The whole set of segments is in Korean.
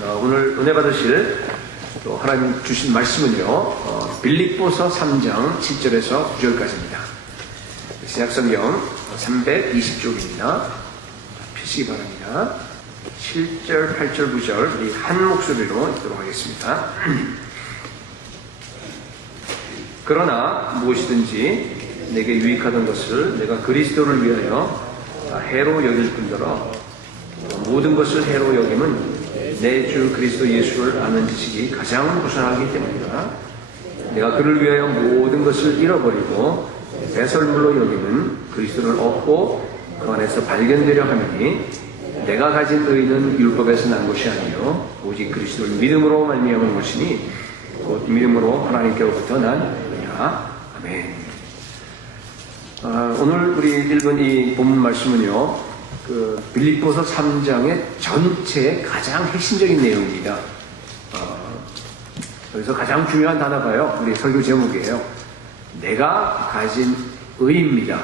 오늘 은혜 받으실 또 하나님 주신 말씀은요, 빌립보서 3장 7절에서 9절까지입니다. 신약성경 320쪽입니다. 펴시기 바랍니다. 7절, 8절, 9절 우리 한 목소리로 읽도록 하겠습니다. 그러나 무엇이든지 내게 유익하던 것을 내가 그리스도를 위하여 해로 여길 뿐더러 모든 것을 해로 여김은 내 주 그리스도 예수를 아는 지식이 가장 고상하기 때문이다. 내가 그를 위하여 모든 것을 잃어버리고 배설물로 여기는 그리스도를 얻고 그 안에서 발견되려 함이니 내가 가진 의는 율법에서 난 것이 아니요 오직 그리스도를 믿음으로 말미암은 것이니 곧 믿음으로 하나님께로부터 난 의라. 아멘. 오늘 우리 읽은 이 본문 말씀은요, 빌립보서 3장의 전체의 가장 핵심적인 내용입니다. 여기서 가장 중요한 단어가요, 우리 설교 제목이에요. 내가 가진 의입니다.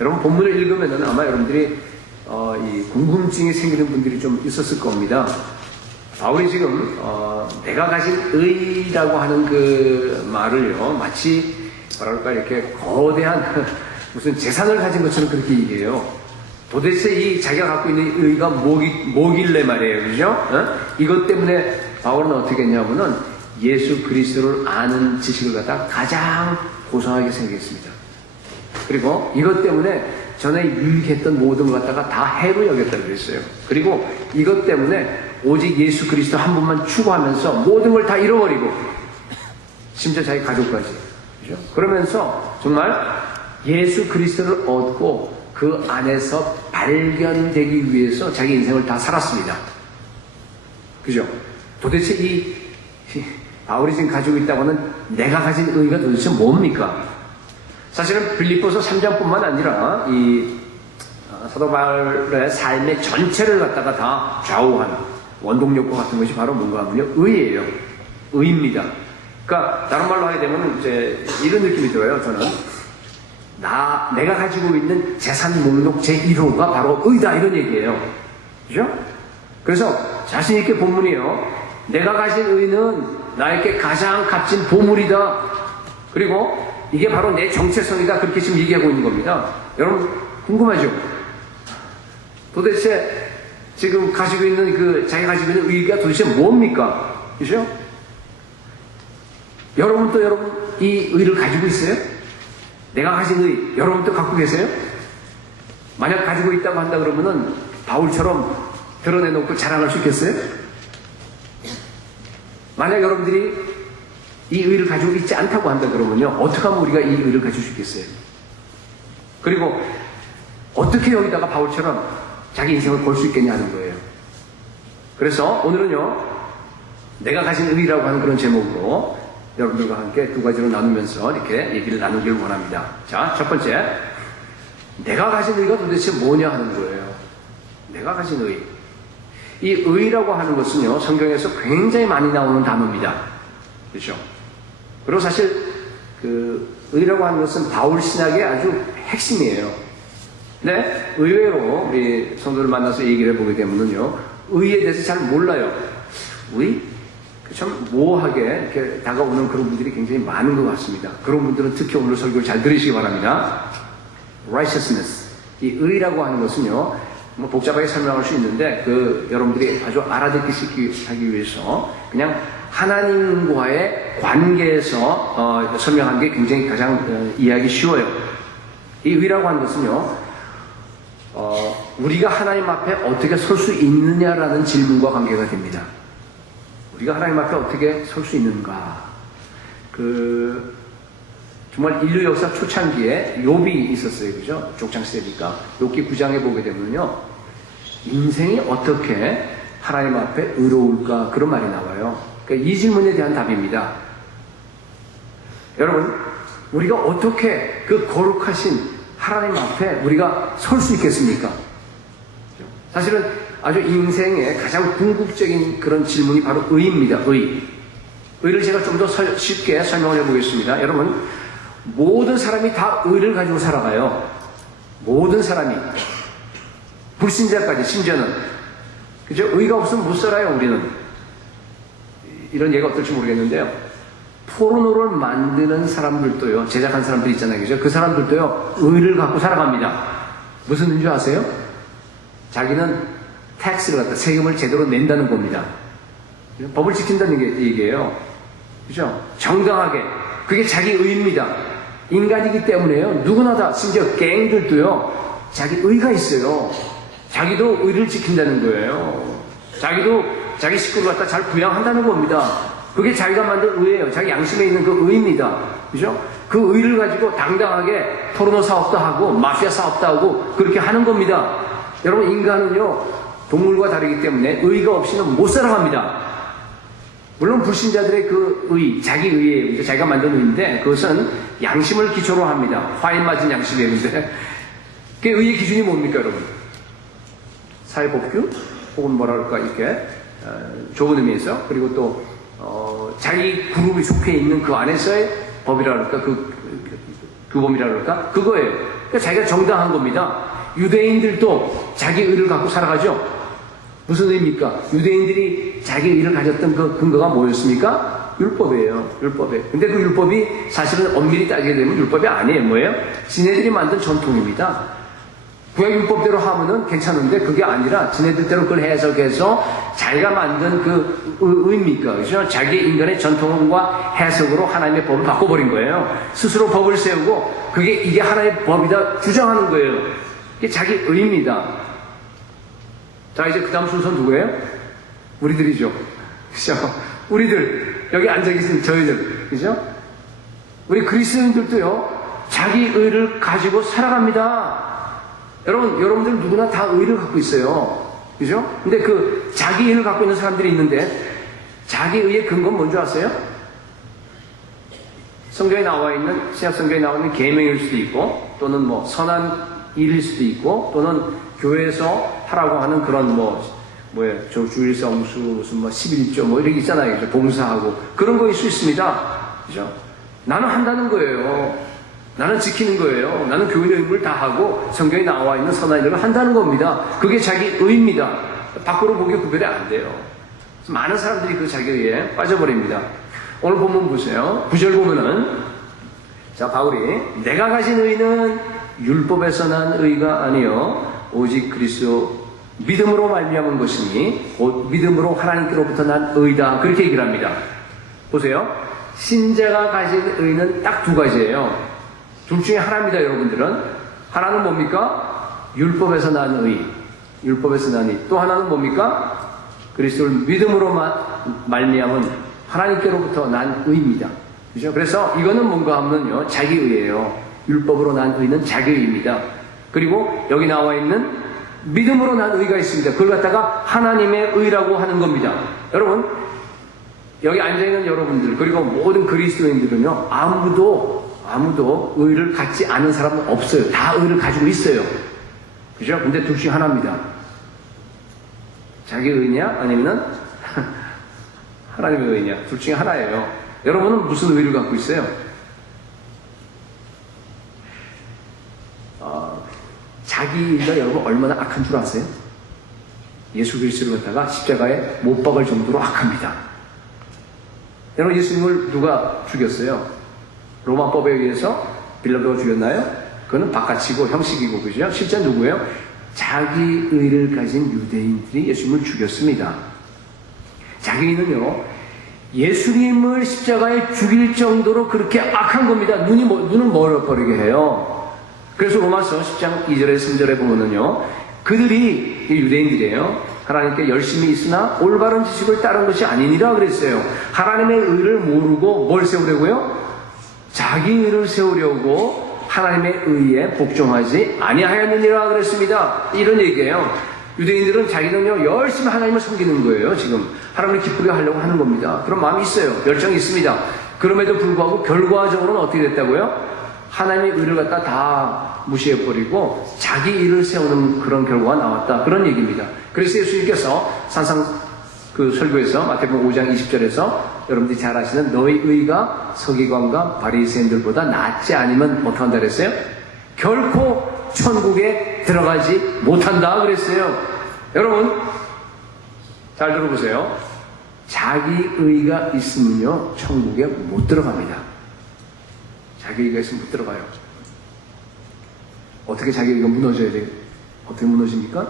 여러분 본문을 읽으면 아마 여러분들이 이 궁금증이 생기는 분들이 좀 있었을 겁니다. 바울이 지금 내가 가진 의라고 하는 그 말을요, 마치 뭐랄까 이렇게 거대한 무슨 재산을 가진 것처럼 그렇게 얘기해요. 도대체 이 자기가 갖고 있는 의가 뭐길래 말이에요, 그죠? 이것 때문에 바울은 어떻게 했냐면은 예수 그리스도를 아는 지식을 갖다 가장 고상하게 생각했습니다. 그리고 이것 때문에 전에 유익했던 모든 것 갖다가 다 해로 여겼다고 그랬어요. 그리고 이것 때문에 오직 예수 그리스도 한 분만 추구하면서 모든 걸 다 잃어버리고 심지어 자기 가족까지, 그죠? 그러면서 정말 예수 그리스도를 얻고 그 안에서 발견되기 위해서 자기 인생을 다 살았습니다. 그죠? 도대체 이 바울이 지금 가지고 있다고 하는 내가 가진 의가 도대체 뭡니까? 사실은 빌립보서 3장뿐만 아니라 이 사도 바울의 삶의 전체를 갖다가 다 좌우하는 원동력과 같은 것이 바로 뭔가 하면요, 의예요. 의입니다. 그러니까 다른 말로 하게 되면 이제 이런 느낌이 들어요. 저는 내가 가지고 있는 재산 목록 제1호가 바로 의다, 이런 얘기예요. 그죠? 그래서 자신있게 본문이에요. 내가 가진 의는 나에게 가장 값진 보물이다. 그리고 이게 바로 내 정체성이다. 그렇게 지금 얘기하고 있는 겁니다. 여러분, 궁금하죠? 도대체 지금 가지고 있는 자기가 가지고 있는 의가 도대체 뭡니까? 그죠? 여러분도 이 의를 가지고 있어요? 내가 가진 의, 여러분도 갖고 계세요? 만약 가지고 있다고 한다 그러면은 바울처럼 드러내놓고 자랑할 수 있겠어요? 만약 여러분들이 이 의를 가지고 있지 않다고 한다 그러면요, 어떻게 하면 우리가 이 의를 가질 수 있겠어요? 그리고 어떻게 여기다가 바울처럼 자기 인생을 걸 수 있겠냐 하는 거예요. 그래서 오늘은요, 내가 가진 의라고 하는 그런 제목으로 여러분들과 함께 두 가지로 나누면서 이렇게 얘기를 나누길 원합니다. 자, 첫 번째, 내가 가진 의가 도대체 뭐냐 하는 거예요. 내가 가진 의. 이 의라고 하는 것은요, 성경에서 굉장히 많이 나오는 단어입니다. 그렇죠? 그리고 사실 의라고 하는 것은 바울 신학의 아주 핵심이에요. 근데 의외로 우리 성도를 만나서 얘기를 해보게 되면요, 의에 대해서 잘 몰라요. 의? 참 모호하게 이렇게 다가오는 그런 분들이 굉장히 많은 것 같습니다. 그런 분들은 특히 오늘 설교를 잘 들으시기 바랍니다. Righteousness, 이 의라고 하는 것은요, 뭐 복잡하게 설명할 수 있는데 여러분들이 아주 알아듣기 하기 위해서 그냥 하나님과의 관계에서 설명하는 게 굉장히 가장 이해하기 쉬워요. 이 의라고 하는 것은요, 우리가 하나님 앞에 어떻게 설 수 있느냐라는 질문과 관계가 됩니다. 우리가 하나님 앞에 어떻게 설 수 있는가? 정말 인류 역사 초창기에 욥이 있었어요. 그죠? 족장시대니까. 욥기 9장에 보게 되면요, 인생이 어떻게 하나님 앞에 의로울까? 그런 말이 나와요. 그러니까 이 질문에 대한 답입니다. 여러분, 우리가 어떻게 그 거룩하신 하나님 앞에 우리가 설 수 있겠습니까? 사실은 아주 인생의 가장 궁극적인 그런 질문이 바로 의입니다. 의를 제가 좀 더 쉽게 설명을 해보겠습니다. 여러분, 모든 사람이 다 의를 가지고 살아가요. 모든 사람이. 불신자까지, 심지어는. 그죠? 의가 없으면 못 살아요, 우리는. 이런 얘기가 어떨지 모르겠는데요. 포르노를 만드는 사람들도요, 제작한 사람들 있잖아요. 그죠? 그 사람들도요, 의를 갖고 살아갑니다. 무슨 의인 줄 아세요? 자기는 텍스를 갖다 세금을 제대로 낸다는 겁니다. 법을 지킨다는 얘기예요. 그죠? 정당하게. 그게 자기 의입니다. 인간이기 때문에요. 누구나 다, 심지어 갱들도요, 자기 의가 있어요. 자기도 의를 지킨다는 거예요. 자기도 자기 식구를 갖다 잘 부양한다는 겁니다. 그게 자기가 만든 의예요. 자기 양심에 있는 그 의입니다. 그죠? 그 의를 가지고 당당하게 포르노 사업도 하고, 마피아 사업도 하고, 그렇게 하는 겁니다. 여러분, 인간은요, 동물과 다르기 때문에 의가 없이는 못 살아갑니다. 물론 불신자들의 그 의, 자기 의예요. 자기가 만든 의인데, 그것은 양심을 기초로 합니다. 화인 맞은 양심이에요. 근데, 그 의의 기준이 뭡니까, 여러분? 사회법규? 혹은 뭐라 그럴까, 이렇게, 좋은 의미에서, 그리고 또, 자기 그룹이 속해 있는 그 안에서의 법이라 그럴까, 규범이라 그럴까? 그거예요. 그러니까 자기가 정당한 겁니다. 유대인들도 자기 의를 갖고 살아가죠? 무슨 의미입니까? 유대인들이 자기 의를 가졌던 그 근거가 뭐였습니까? 율법이에요. 율법에. 근데 그 율법이 사실은 엄밀히 따지게 되면 율법이 아니에요. 뭐예요? 지네들이 만든 전통입니다. 구약 율법대로 하면은 괜찮은데 그게 아니라 지네들대로 그걸 해석해서 자기가 만든 그 의입니까? 그죠? 자기 인간의 전통과 해석으로 하나님의 법을 바꿔버린 거예요. 스스로 법을 세우고 이게 하나님의 법이다 주장하는 거예요. 이게 자기 의입니다. 자, 이제 그 다음 순서는 누구예요? 우리들이죠. 그죠? 우리들, 여기 앉아계신 저희들, 그죠? 우리 그리스도인들도요, 자기 의를 가지고 살아갑니다. 여러분들 누구나 다 의를 갖고 있어요. 그죠? 근데 그 자기 의를 갖고 있는 사람들이 있는데, 자기 의의 근거는 뭔지 아세요? 성경에 나와 있는, 신약 성경에 나와 있는 계명일 수도 있고, 또는 뭐 선한 일일 수도 있고, 또는 교회에서 하라고 하는 그런 뭐예요? 주일성수, 무슨 11조, 이렇게 있잖아요. 그죠? 봉사하고. 그런 거일 수 있습니다. 그죠? 나는 한다는 거예요. 나는 지키는 거예요. 나는 교회 의무를 다 하고 성경에 나와 있는 선한 일을 한다는 겁니다. 그게 자기 의입니다. 밖으로 보기 구별이 안 돼요. 많은 사람들이 그 자기 의에 빠져버립니다. 오늘 본문 보세요. 9절 보면은, 자, 바울이, 내가 가진 의는 율법에서 난 의가 아니요 오직 그리스도 믿음으로 말미암은 것이니 곧 믿음으로 하나님께로부터 난 의다. 그렇게 얘기를 합니다. 보세요. 신자가 가진 의는 딱 두 가지예요. 둘 중에 하나입니다, 여러분들은. 하나는 뭡니까? 율법에서 난 의. 율법에서 난 의. 또 하나는 뭡니까? 그리스도를 믿음으로 말미암은 하나님께로부터 난 의입니다. 그죠? 그래서 이거는 뭔가 하면요, 자기 의예요. 율법으로 난 의는 자기 의입니다. 그리고 여기 나와 있는 믿음으로 난 의가 있습니다. 그걸 갖다가 하나님의 의라고 하는 겁니다. 여러분, 여기 앉아있는 여러분들, 그리고 모든 그리스도인들은요, 아무도 의를 갖지 않은 사람은 없어요. 다 의를 가지고 있어요. 그죠? 근데 둘 중 하나입니다. 자기 의냐? 아니면은 하나님의 의냐? 둘 중에 하나예요. 여러분은 무슨 의를 갖고 있어요? 자기 의가 여러분 얼마나 악한 줄 아세요? 예수 그리스도를 갖다가 십자가에 못 박을 정도로 악합니다. 여러분, 예수님을 누가 죽였어요? 로마법에 의해서 빌라도가 죽였나요? 그거는 바깥이고 형식이고, 그죠? 실제 누구예요? 자기 의를 가진 유대인들이 예수님을 죽였습니다. 자기 의는요, 예수님을 십자가에 죽일 정도로 그렇게 악한 겁니다. 눈을 멀어버리게 해요. 그래서 로마서 10장 2절에 3절에 보면은요, 그들이, 유대인들이에요, 하나님께 열심히 있으나 올바른 지식을 따른 것이 아니니라 그랬어요. 하나님의 의를 모르고 뭘 세우려고요? 자기 의를 세우려고 하나님의 의에 복종하지 아니하였느니라 그랬습니다. 이런 얘기예요. 유대인들은 자기는요, 열심히 하나님을 섬기는 거예요. 지금 하나님을 기쁘게 하려고 하는 겁니다. 그런 마음이 있어요. 열정이 있습니다. 그럼에도 불구하고 결과적으로는 어떻게 됐다고요? 하나님의 의를 갖다 다 무시해버리고 자기 의를 세우는 그런 결과가 나왔다. 그런 얘기입니다. 그래서 예수님께서 산상 그 설교에서 마태복음 5장 20절에서 여러분들이 잘 아시는 너희 의가 서기관과 바리새인들보다 낫지 않으면 못한다 그랬어요. 결코 천국에 들어가지 못한다 그랬어요. 여러분 잘 들어보세요. 자기 의가 있으면요 천국에 못 들어갑니다. 자기 의가 있으면 못 들어가요. 어떻게 자기 의가 무너져야 돼요? 어떻게 무너집니까?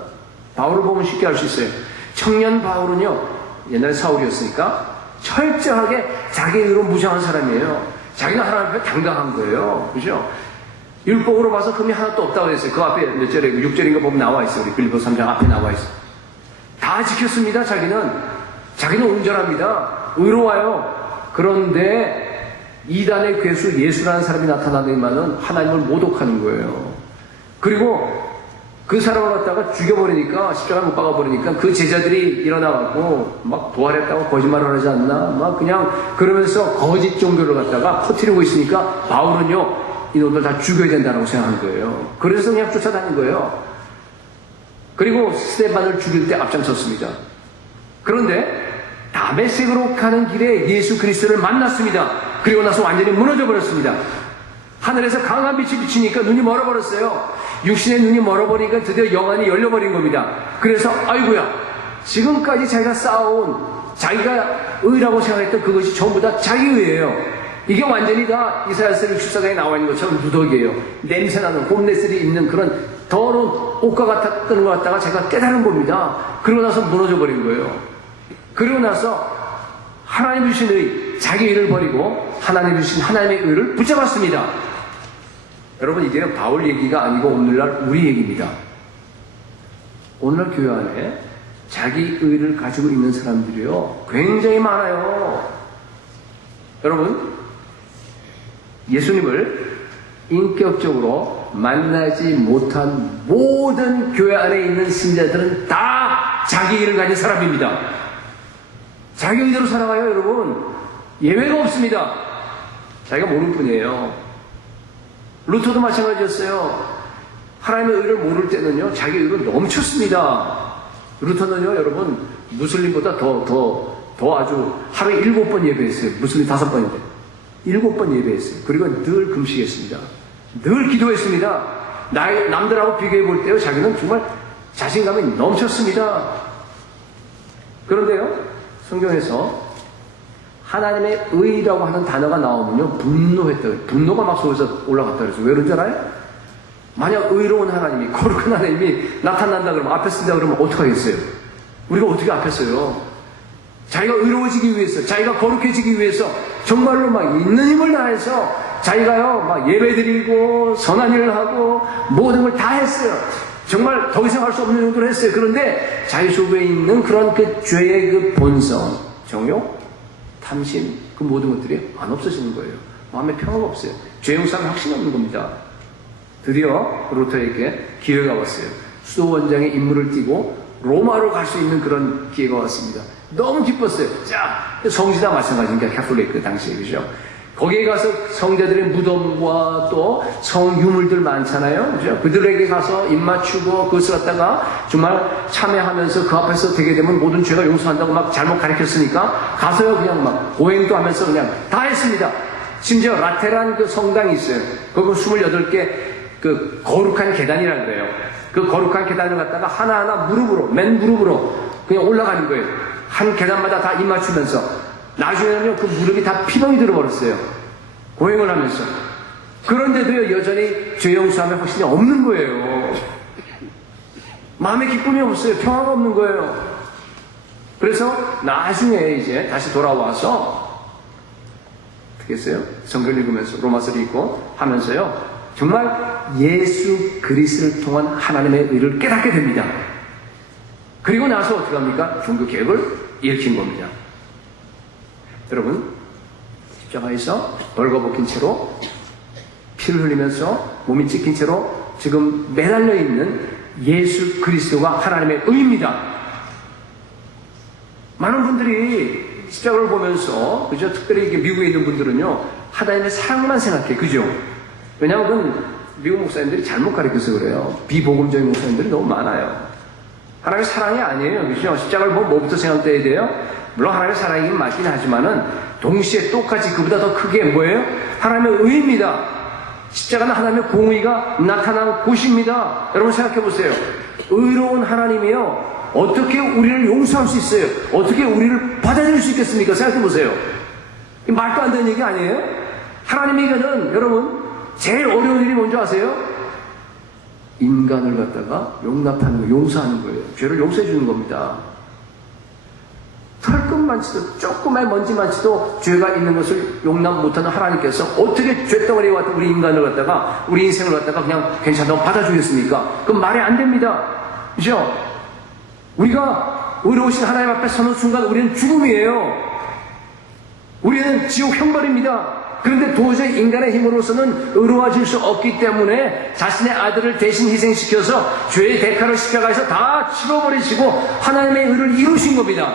바울을 보면 쉽게 알 수 있어요. 청년 바울은요 옛날에 사울이었으니까 철저하게 자기 의로 무장한 사람이에요. 자기가 하나님 앞에 당당한 거예요. 그죠? 율법으로 봐서 금이 하나도 없다고 했어요. 그 앞에 몇 절에 6절인가 보면 나와 있어요. 우리 빌립보 3장 앞에 나와 있어요. 다 지켰습니다. 자기는 온전합니다. 의로워요. 그런데 이단의 괴수 예수라는 사람이 나타나더니만은 하나님을 모독하는 거예요. 그리고 그 사람을 갖다가 죽여버리니까, 십자가에 못 박아버리니까 그 제자들이 일어나갖고 막 부활했다고 거짓말을 하지 않나? 막 그냥 그러면서 거짓 종교를 갖다가 퍼뜨리고 있으니까 바울은요, 이놈들 다 죽여야 된다고 생각한 거예요. 그래서 그냥 쫓아다닌 거예요. 그리고 스데반을 죽일 때 앞장섰습니다. 그런데 다메섹으로 가는 길에 예수 그리스도를 만났습니다. 그리고 나서 완전히 무너져 버렸습니다. 하늘에서 강한 빛이 비치니까 눈이 멀어버렸어요. 육신의 눈이 멀어버리니까 드디어 영안이 열려버린 겁니다. 그래서 아이고야, 지금까지 자기가 쌓아온 자기가 의라고 생각했던 그것이 전부 다 자기 의예요. 이게 완전히 다 이사야서 64장에 나와 있는 것처럼 누더기예요. 냄새나는 홈레스들이 있는 그런 더러운 옷과 같았던 것 같다가 제가 깨달은 겁니다. 그러고 나서 무너져 버린 거예요. 그리고 나서 하나님 주신 의, 자기 의를 버리고 하나님 주신 하나님의 의를 붙잡았습니다. 여러분, 이제는 바울 얘기가 아니고 오늘날 우리 얘기입니다. 오늘날 교회 안에 자기 의를 가지고 있는 사람들이요 굉장히 많아요. 여러분, 예수님을 인격적으로 만나지 못한 모든 교회 안에 있는 신자들은 다 자기 의를 가진 사람입니다. 자기 의대로 살아가요, 여러분. 예외가 없습니다. 자기가 모를 뿐이에요. 루터도 마찬가지였어요. 하나님의 의를 모를 때는요, 자기 의로 넘쳤습니다. 루터는요, 여러분, 무슬림보다 더 아주 하루에 7번 예배했어요. 무슬림 5번인데. 7번 예배했어요. 그리고 늘 금식했습니다. 늘 기도했습니다. 남들하고 비교해 볼 때요, 자기는 정말 자신감이 넘쳤습니다. 그런데요, 성경에서 하나님의 의라고 하는 단어가 나오면요, 분노했다. 분노가 막 속에서 올라갔다 그랬어요. 왜 그런 줄 알아요? 만약 의로운 하나님이, 거룩한 하나님이 나타난다 그러면, 앞에 쓴다 그러면 어떡하겠어요? 우리가 어떻게 앞에 서요? 자기가 의로워지기 위해서, 자기가 거룩해지기 위해서, 정말로 막 있는 힘을 다해서, 자기가요, 막 예배드리고, 선한 일을 하고, 모든 걸 다 했어요. 정말 더 이상 할 수 없는 정도로 했어요. 그런데 자기 속에 있는 그런 그 죄의 그 본성, 정욕, 탐심, 그 모든 것들이 안 없어지는 거예요. 마음에 평화가 없어요. 죄 용서에 확신이 없는 겁니다. 드디어 루터에게 기회가 왔어요. 수도 원장의 임무를 띠고 로마로 갈 수 있는 그런 기회가 왔습니다. 너무 기뻤어요. 자, 성지다 마찬가지니까 캐톨릭 그 당시에, 그죠? 거기에 가서 성자들의 무덤과 또 성유물들 많잖아요. 그죠? 그들에게 가서 입 맞추고 그것을 갖다가 정말 참여하면서 그 앞에서 되게 되면 모든 죄가 용서한다고 막 잘못 가르쳤으니까 가서요 그냥 막 고행도 하면서 그냥 다 했습니다. 심지어 라테란 그 성당이 있어요. 거기 28개 그 거룩한 계단이라는 거예요. 그 거룩한 계단을 갖다가 하나하나 무릎으로, 맨 무릎으로 그냥 올라가는 거예요. 한 계단마다 다 입 맞추면서. 나중에는요, 그 무릎이 다 피멍이 들어버렸어요. 고행을 하면서. 그런데도요, 여전히 죄 용서함에 확신이 없는 거예요. 마음에 기쁨이 없어요. 평화가 없는 거예요. 그래서 나중에 이제 다시 돌아와서, 어떻게 했어요? 성경 읽으면서, 로마서를 읽고 하면서요, 정말 예수 그리스도를 통한 하나님의 의를 깨닫게 됩니다. 그리고 나서 어떻게 합니까? 종교 개혁을 일으킨 겁니다. 여러분, 십자가에서 벌거벗긴 채로 피를 흘리면서 몸이 찢긴 채로 지금 매달려 있는 예수 그리스도가 하나님의 의입니다. 많은 분들이 십자가를 보면서, 그죠? 특별히 미국에 있는 분들은요, 하나님의 사랑만 생각해, 그죠? 왜냐하면 그건 미국 목사님들이 잘못 가르쳐서 그래요. 비복음적인 목사님들이 너무 많아요. 하나님의 사랑이 아니에요, 그죠? 십자가를 보면 뭐부터 생각돼야 돼요? 물론 하나님의 사랑이긴 맞긴 하지만은 동시에 똑같이 그보다 더 크게 뭐예요? 하나님의 의입니다. 십자가는 하나님의 공의가 나타난 곳입니다. 여러분 생각해 보세요. 의로운 하나님이요, 어떻게 우리를 용서할 수 있어요? 어떻게 우리를 받아들일 수 있겠습니까? 생각해 보세요. 말도 안 되는 얘기 아니에요? 하나님에게는 여러분 제일 어려운 일이 뭔지 아세요? 인간을 갖다가 용납하는 거, 용서하는 거예요. 죄를 용서해 주는 겁니다. 털끝만치도 조그만 먼지만치도 죄가 있는 것을 용납 못하는 하나님께서 어떻게 죄덩어리에 왔던 우리 인간을 갖다가 우리 인생을 갖다가 그냥 괜찮다고 받아주겠습니까? 그건 말이 안 됩니다. 그죠? 우리가 의로우신 하나님 앞에 서는 순간 우리는 죽음이에요. 우리는 지옥 형벌입니다. 그런데 도저히 인간의 힘으로서는 의로워질 수 없기 때문에 자신의 아들을 대신 희생시켜서 죄의 대가를 십자가에서 다 치러버리시고 하나님의 의를 이루신 겁니다.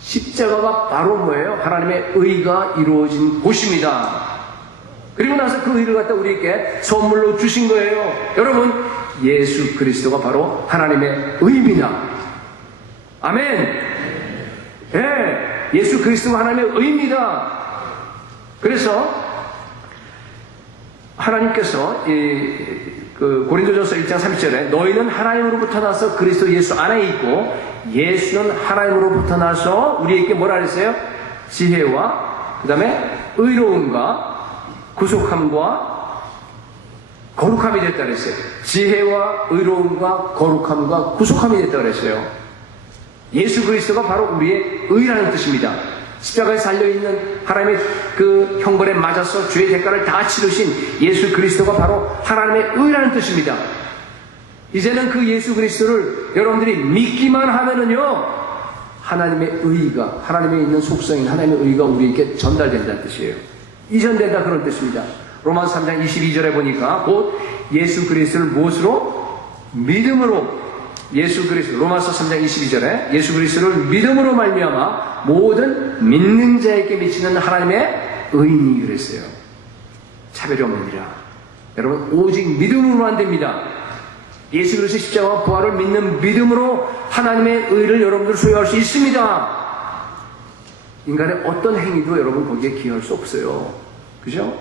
십자가가 바로 뭐예요? 하나님의 의가 이루어진 곳입니다. 그리고 나서 그 의를 갖다 우리에게 선물로 주신 거예요. 여러분, 예수 그리스도가 바로 하나님의 의입니다. 아멘. 예, 예수 그리스도가 하나님의 의입니다. 그래서 하나님께서 고린도전서 1장 30절에 너희는 하나님으로부터 나서 그리스도 예수 안에 있고 예수는 하나님으로부터 나서 우리에게 뭐라 그랬어요? 지혜와 그 다음에 의로움과 구속함과 거룩함이 됐다 그랬어요. 지혜와 의로움과 거룩함과 구속함이 됐다 그랬어요. 예수 그리스도가 바로 우리의 의라는 뜻입니다. 십자가에 달려있는 하나님의 그 형벌에 맞아서 죄의 대가를 다 치르신 예수 그리스도가 바로 하나님의 의라는 뜻입니다. 이제는 그 예수 그리스도를 여러분들이 믿기만 하면은요, 하나님의 의가, 하나님에 있는 속성인 하나님의 의가 우리에게 전달된다는 뜻이에요. 이전된다 그런 뜻입니다. 로마서 3장 22절에 보니까 곧 예수 그리스도를 무엇으로? 믿음으로 예수 그리스도, 로마서 3장 22절에 예수 그리스도를 믿음으로 말미암아 모든 믿는 자에게 미치는 하나님의 의인이 그랬어요. 차별이 없느니라. 여러분, 오직 믿음으로만 됩니다. 예수 그리스도 십자가와 부활을 믿는 믿음으로 하나님의 의를 여러분들 소유할 수 있습니다. 인간의 어떤 행위도 여러분 거기에 기여할 수 없어요. 그죠?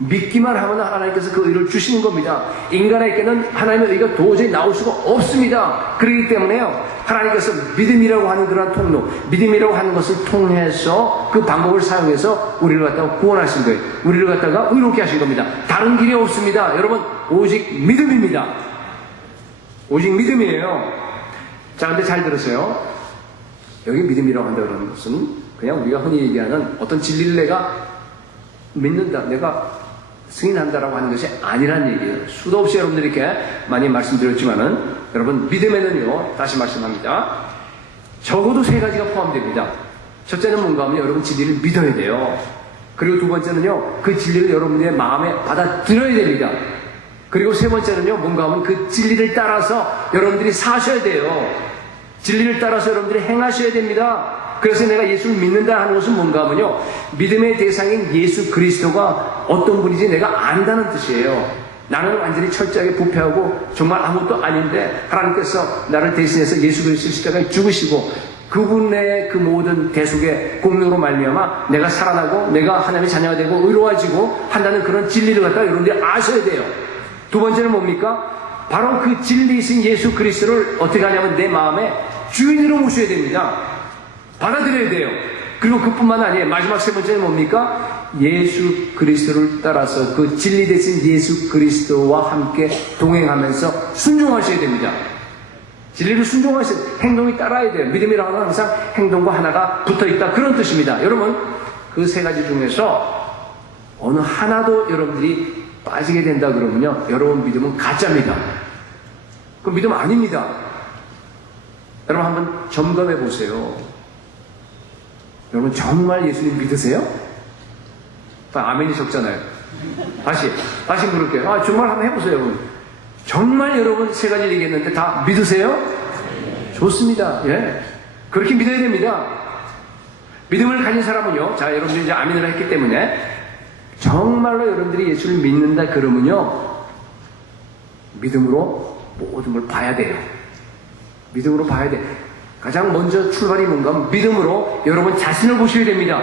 믿기만 하면 하나님께서 그 의를 주시는 겁니다. 인간에게는 하나님의 의가 도저히 나올 수가 없습니다. 그렇기 때문에요, 하나님께서 믿음이라고 하는 그러한 통로, 믿음이라고 하는 것을 통해서 그 방법을 사용해서 우리를 갖다가 구원하신 거예요. 우리를 갖다가 의롭게 하신 겁니다. 다른 길이 없습니다. 여러분, 오직 믿음입니다. 오직 믿음이에요. 자, 근데 잘 들으세요. 여기 믿음이라고 한다는 것은 그냥 우리가 흔히 얘기하는 어떤 진리를 내가 믿는다, 내가 승인한다라고 하는 것이 아니란 얘기예요. 수도 없이 여러분들에게 많이 말씀드렸지만은, 여러분, 믿음에는요, 다시 말씀합니다, 적어도 세 가지가 포함됩니다. 첫째는 뭔가 하면 여러분 진리를 믿어야 돼요. 그리고 두 번째는요, 그 진리를 여러분의 마음에 받아들여야 됩니다. 그리고 세 번째는요, 뭔가 하면 그 진리를 따라서 여러분들이 사셔야 돼요. 진리를 따라서 여러분들이 행하셔야 됩니다. 그래서 내가 예수를 믿는다 하는 것은 뭔가 하면요, 믿음의 대상인 예수 그리스도가 어떤 분인지 내가 안다는 뜻이에요. 나는 완전히 철저하게 부패하고 정말 아무것도 아닌데 하나님께서 나를 대신해서 예수 그리스도 십자가에 죽으시고 그분의 그 모든 대속의 공로로 말미암아 내가 살아나고 내가 하나님의 자녀가 되고 의로워지고 한다는 그런 진리를 갖다가 여러분들이 아셔야 돼요. 두 번째는 뭡니까? 바로 그 진리이신 예수 그리스도를 어떻게 하냐면 내 마음에 주인으로 모셔야 됩니다. 받아들여야 돼요. 그리고 그뿐만 아니에요. 마지막 세 번째는 뭡니까? 예수 그리스도를 따라서 그 진리 대신 예수 그리스도와 함께 동행하면서 순종하셔야 됩니다. 진리를 순종하셔야 돼요. 행동이 따라야 돼요. 믿음이라고 하는 항상 행동과 하나가 붙어있다, 그런 뜻입니다. 여러분, 그 세 가지 중에서 어느 하나도 여러분들이 빠지게 된다 그러면요, 여러분 믿음은 가짜입니다. 그 믿음 아닙니다. 여러분 한번 점검해 보세요. 여러분 정말 예수님 믿으세요? 아멘이 적잖아요. 다시 물을게요. 정말 한번 해보세요, 여러분. 정말 여러분 세 가지 얘기했는데 다 믿으세요? 좋습니다. 예. 그렇게 믿어야 됩니다. 믿음을 가진 사람은요, 자, 여러분들이 이제 아멘을 했기 때문에 정말로 여러분들이 예수를 믿는다 그러면요, 믿음으로 모든 걸 봐야 돼요. 믿음으로 봐야 돼. 가장 먼저 출발이 뭔가 하면 믿음으로 여러분 자신을 보셔야 됩니다.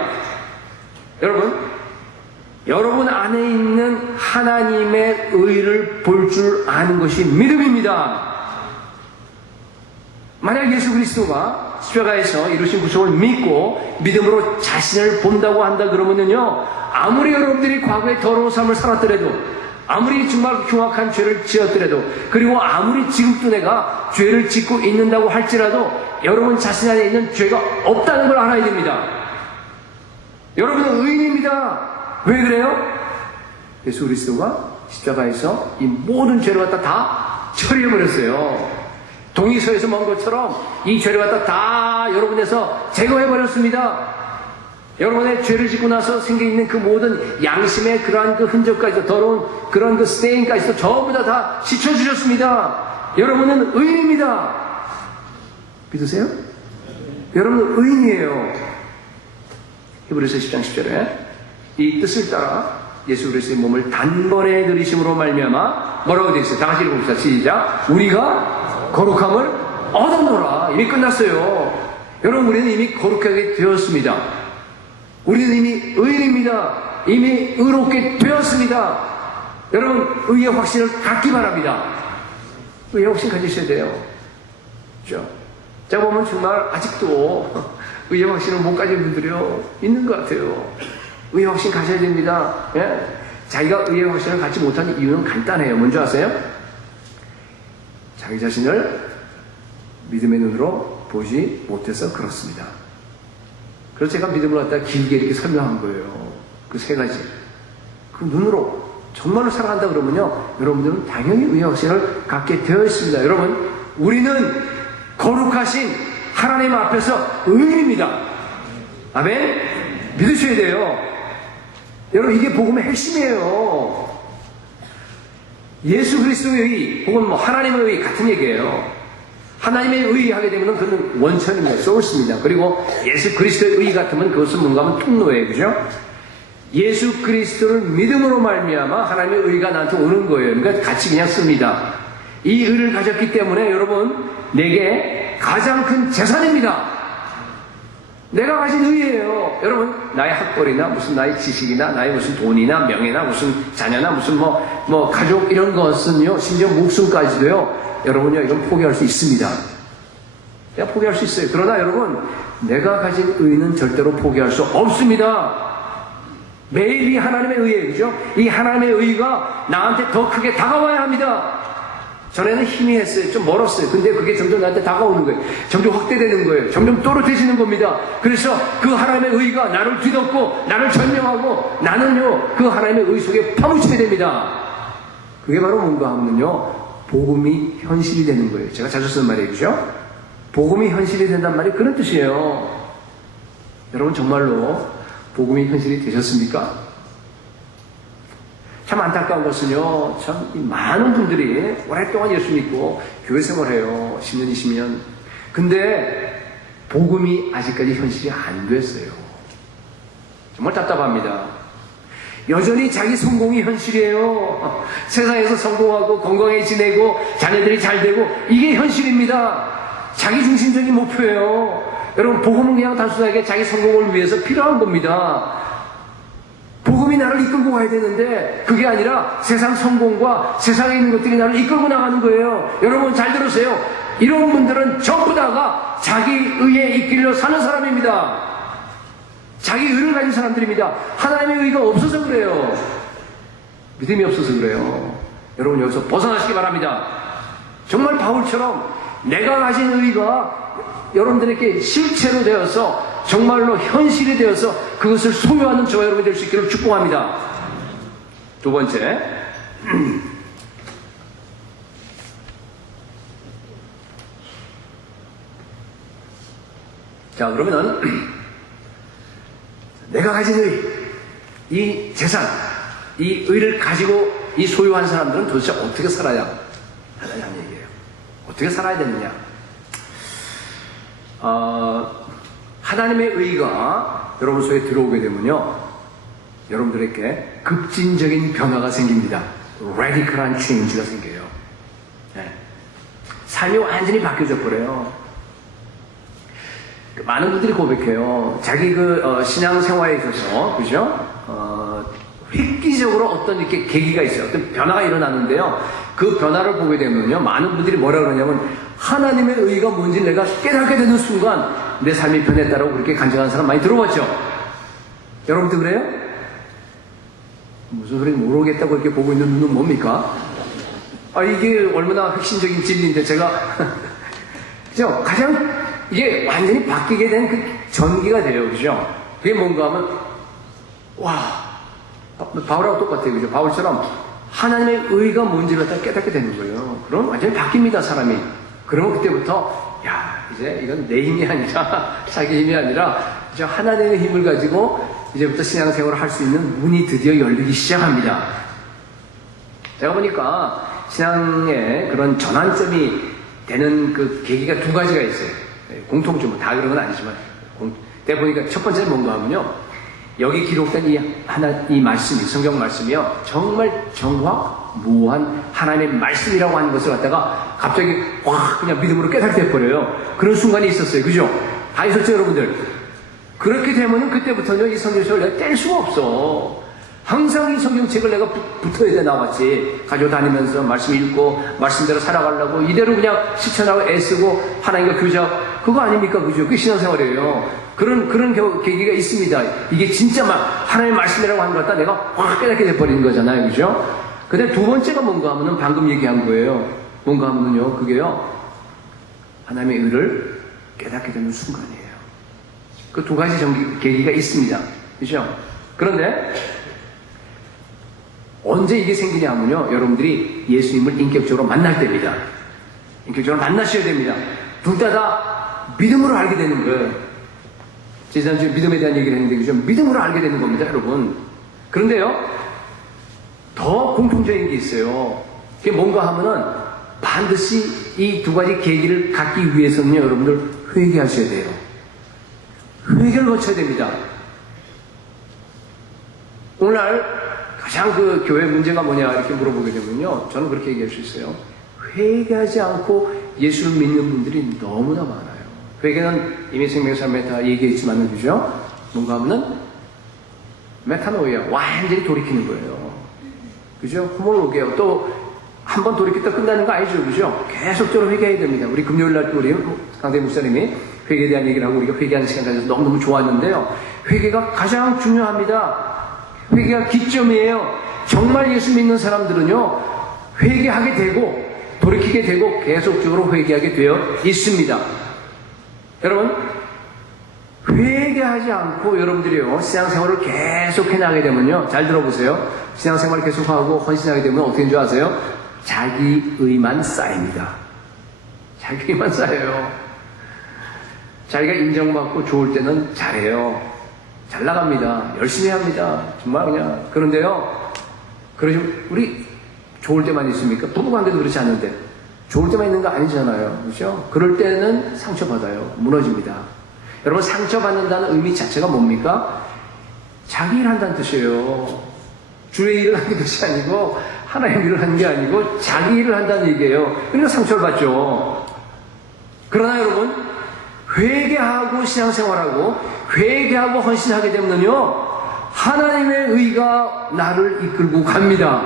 여러분 안에 있는 하나님의 의를 볼 줄 아는 것이 믿음입니다. 만약 예수 그리스도가 십자가에서 이루신 구속을 믿고 믿음으로 자신을 본다고 한다 그러면요, 아무리 여러분들이 과거에 더러운 삶을 살았더라도, 아무리 정말 흉악한 죄를 지었더라도, 그리고 아무리 지금도 내가 죄를 짓고 있는다고 할지라도 여러분 자신 안에 있는 죄가 없다는 걸 알아야 됩니다. 여러분은 의인입니다. 왜 그래요? 예수 그리스도가 십자가에서 이 모든 죄를 갖다 다 처리해버렸어요. 동의서에서 먼 것처럼 이 죄를 갖다 다 여러분에서 제거해버렸습니다. 여러분의 죄를 짓고 나서 생겨있는 그 모든 양심의 그러한 그 흔적까지도, 더러운 그런 그 스테인까지도 전부 다 씻어주셨습니다. 여러분은 의인입니다. 믿으세요? 여러분은 의인이에요. 히브리서 10장 10절에 이 뜻을 따라 예수 그리스도의 몸을 단번에 들이심으로 말미암아 뭐라고 되어 있어요? 다 같이 읽어봅시다. 시작. 우리가 거룩함을 얻었노라. 이미 끝났어요. 여러분, 우리는 이미 거룩하게 되었습니다. 우리는 이미 의인입니다. 이미 의롭게 되었습니다. 여러분, 의의 확신을 갖기 바랍니다. 의의 확신 가지셔야 돼요. 그렇죠? 자, 보면 정말 아직도 의의 확신을 못 가진 분들이 있는 것 같아요. 의의 확신 가져야 됩니다. 예? 자기가 의의 확신을 갖지 못한 이유는 간단해요. 뭔지 아세요? 자기 자신을 믿음의 눈으로 보지 못해서 그렇습니다. 그래서 제가 믿음을 갖다가 길게 이렇게 설명한 거예요. 그 세 가지. 그 눈으로 정말로 살아간다 그러면요, 여러분들은 당연히 의의 확신을 갖게 되어 있습니다. 여러분, 우리는 거룩하신 하나님 앞에서 의인입니다. 아멘? 믿으셔야 돼요. 여러분, 이게 복음의 핵심이에요. 예수 그리스도의 의, 혹은 뭐 하나님의 의 같은 얘기예요. 하나님의 의 하게 되면 그는 원천입니다. 소울스입니다. 그리고 예수 그리스도의 의 같으면 그것은 뭔가 하면 통로예요. 그죠? 예수 그리스도를 믿음으로 말미암아 하나님의 의가 나한테 오는 거예요. 그러니까 같이 그냥 씁니다. 이 의를 가졌기 때문에 여러분, 내게 가장 큰 재산입니다. 내가 가진 의예요. 여러분, 나의 학벌이나 무슨 나의 지식이나 나의 무슨 돈이나 명예나 무슨 자녀나 무슨 뭐 가족 이런 것은요, 심지어 목숨까지도요, 여러분요, 이건 포기할 수 있습니다. 내가 포기할 수 있어요. 그러나 여러분, 내가 가진 의는 절대로 포기할 수 없습니다. 매일 이 하나님의 의예요. 그죠? 이 하나님의 의가 나한테 더 크게 다가와야 합니다. 전에는 희미했어요. 좀 멀었어요. 근데 그게 점점 나한테 다가오는 거예요. 점점 확대되는 거예요. 점점 또렷해지는 겁니다. 그래서 그 하나님의 의가 나를 뒤덮고 나를 점령하고 나는요, 그 하나님의 의 속에 파묻혀야 됩니다. 그게 바로 뭔가 하면요, 복음이 현실이 되는 거예요. 제가 자주 쓰는 말이에요. 그죠? 복음이 현실이 된단 말이 그런 뜻이에요. 여러분, 정말로 복음이 현실이 되셨습니까? 참 안타까운 것은요, 참 많은 분들이 오랫동안 예수 믿고 교회 생활해요. 10년, 20년. 근데 복음이 아직까지 현실이 안 됐어요. 정말 답답합니다. 여전히 자기 성공이 현실이에요. 세상에서 성공하고 건강해 지내고 자녀들이 잘 되고, 이게 현실입니다. 자기 중심적인 목표예요. 여러분, 복음은 그냥 단순하게 자기 성공을 위해서 필요한 겁니다. 복음이 나를 이끌고 가야 되는데 그게 아니라 세상 성공과 세상에 있는 것들이 나를 이끌고 나가는 거예요. 여러분, 잘 들으세요. 이런 분들은 전부 다가 자기 의에 이끌려 사는 사람입니다. 자기 의를 가진 사람들입니다. 하나님의 의가 없어서 그래요. 믿음이 없어서 그래요. 여러분, 여기서 벗어나시기 바랍니다. 정말 바울처럼 내가 가진 의가 여러분들에게 실체로 되어서 정말로 현실이 되어서 그것을 소유하는 저와 여러분이 될 수 있기를 축복합니다. 두 번째, 자, 그러면은 내가 가진 의, 이 재산, 이 의를 가지고 이 소유한 사람들은 도대체 어떻게 살아야 하느냐는 얘기예요. 어떻게 살아야 되느냐? 하나님의 의가 여러분 속에 들어오게 되면요, 여러분들에게 급진적인 변화가 생깁니다. radical한 change가 생겨요. 네. 삶이 완전히 바뀌어져 버려요. 많은 분들이 고백해요. 자기 신앙생활에 있어서, 그죠? 획기적으로 어떤 이렇게 계기가 있어요. 어떤 변화가 일어나는데요. 그 변화를 보게 되면요, 많은 분들이 뭐라 그러냐면 하나님의 의가 뭔지 내가 깨닫게 되는 순간 내 삶이 변했다라고 그렇게 간증하는 사람 많이 들어봤죠? 여러분도 그래요? 무슨 소리인지 모르겠다고 이렇게 보고 있는 눈은 뭡니까? 이게 얼마나 핵심적인 진리인데 제가 그죠? 가장 이게 완전히 바뀌게 된 그 전기가 돼요. 그죠? 그게 뭔가 하면 와, 바울하고 똑같아요. 그죠? 바울처럼 하나님의 의가 뭔지를 다 깨닫게 되는 거예요. 그럼 완전히 바뀝니다, 사람이. 그러면 그때부터 야, 이제 이건 내 힘이 아니라 자기 힘이 아니라 이제 하나님의 힘을 가지고 이제부터 신앙생활을 할 수 있는 문이 드디어 열리기 시작합니다. 제가 보니까 신앙의 그런 전환점이 되는 그 계기가 두 가지가 있어요. 공통점은 다 그런 건 아니지만. 내가 보니까 첫 번째는 뭔가 하면요, 여기 기록된 이 말씀이, 성경 말씀이요, 정말 정확무한 하나님의 말씀이라고 하는 것을 갖다가 갑자기 확 그냥 믿음으로 깨닫게 돼버려요. 그런 순간이 있었어요. 그죠? 다 있었죠, 여러분들? 그렇게 되면은 그때부터는 이 성경책을 내가 뗄 수가 없어. 항상 이 성경책을 내가 붙어야 돼, 나왔지. 가지고 다니면서 말씀 읽고, 말씀대로 살아가려고, 이대로 그냥 실천하고 애쓰고, 하나님과 교제하고, 그거 아닙니까? 그죠? 그게 신앙생활이에요. 그런 계기가 있습니다. 이게 진짜 막 하나님의 말씀이라고 하는 것 같다 내가 확 깨닫게 돼버리는 거잖아요. 그죠? 근데 두 번째가 뭔가 하면은 방금 얘기한 거예요. 뭔가 하면은요, 그게요, 하나님의 의를 깨닫게 되는 순간이에요. 그 두 가지 계기가 있습니다. 그죠? 그런데, 언제 이게 생기냐 하면요, 여러분들이 예수님을 인격적으로 만날 때입니다. 인격적으로 만나셔야 됩니다. 둘 다 믿음으로 알게 되는 거예요. 지난주에 믿음에 대한 얘기를 했는데, 그죠? 믿음으로 알게 되는 겁니다, 여러분. 그런데요, 더 공통적인 게 있어요. 그게 뭔가 하면은 반드시 이 두 가지 계기를 갖기 위해서는요, 여러분들 회개하셔야 돼요. 회개를 거쳐야 됩니다. 오늘날 가장 그 교회 문제가 뭐냐 이렇게 물어보게 되면요, 저는 그렇게 얘기할 수 있어요. 회개하지 않고 예수를 믿는 분들이 너무나 많아요. 회개는 이미 생명사람에 다 얘기했지만, 그죠? 뭔가 하면은 메타노이아, 완전히 돌이키는 거예요. 그죠? 호모로게요. 또 한 번 돌이켰다 끝나는 거 아니죠, 그죠? 계속적으로 회개해야 됩니다. 우리 금요일 날 우리 강대 목사님이 회개에 대한 얘기를 하고 우리가 회개하는 시간 가져서 너무너무 좋았는데요. 회개가 가장 중요합니다. 회개가 기점이에요. 정말 예수 믿는 사람들은요, 회개하게 되고 돌이키게 되고 계속적으로 회개하게 되어 있습니다. 여러분, 회개하지 않고 여러분들이요, 신앙생활을 계속해 나가게 되면요, 잘 들어보세요. 신앙생활을 계속하고 헌신하게 되면 어떻게 되는 줄 아세요? 자기의만 쌓입니다. 자기의만 쌓여요. 자기가 인정받고 좋을 때는 잘해요. 잘 나갑니다. 열심히 합니다. 정말 그냥. 그런데요, 우리 좋을 때만 있습니까? 부부관계도 그렇지 않은데 좋을 때만 있는 거 아니잖아요. 그렇죠? 그럴 때는 상처받아요. 무너집니다. 여러분, 상처받는다는 의미 자체가 뭡니까? 자기 일 한다는 뜻이에요. 주의 일을 하는 것이 아니고 하나님 일을 하는 게 아니고 자기 일을 한다는 얘기예요. 그러니까 상처를 받죠. 그러나 여러분, 회개하고 신앙생활하고 회개하고 헌신하게 되면요, 하나님의 의가 나를 이끌고 갑니다.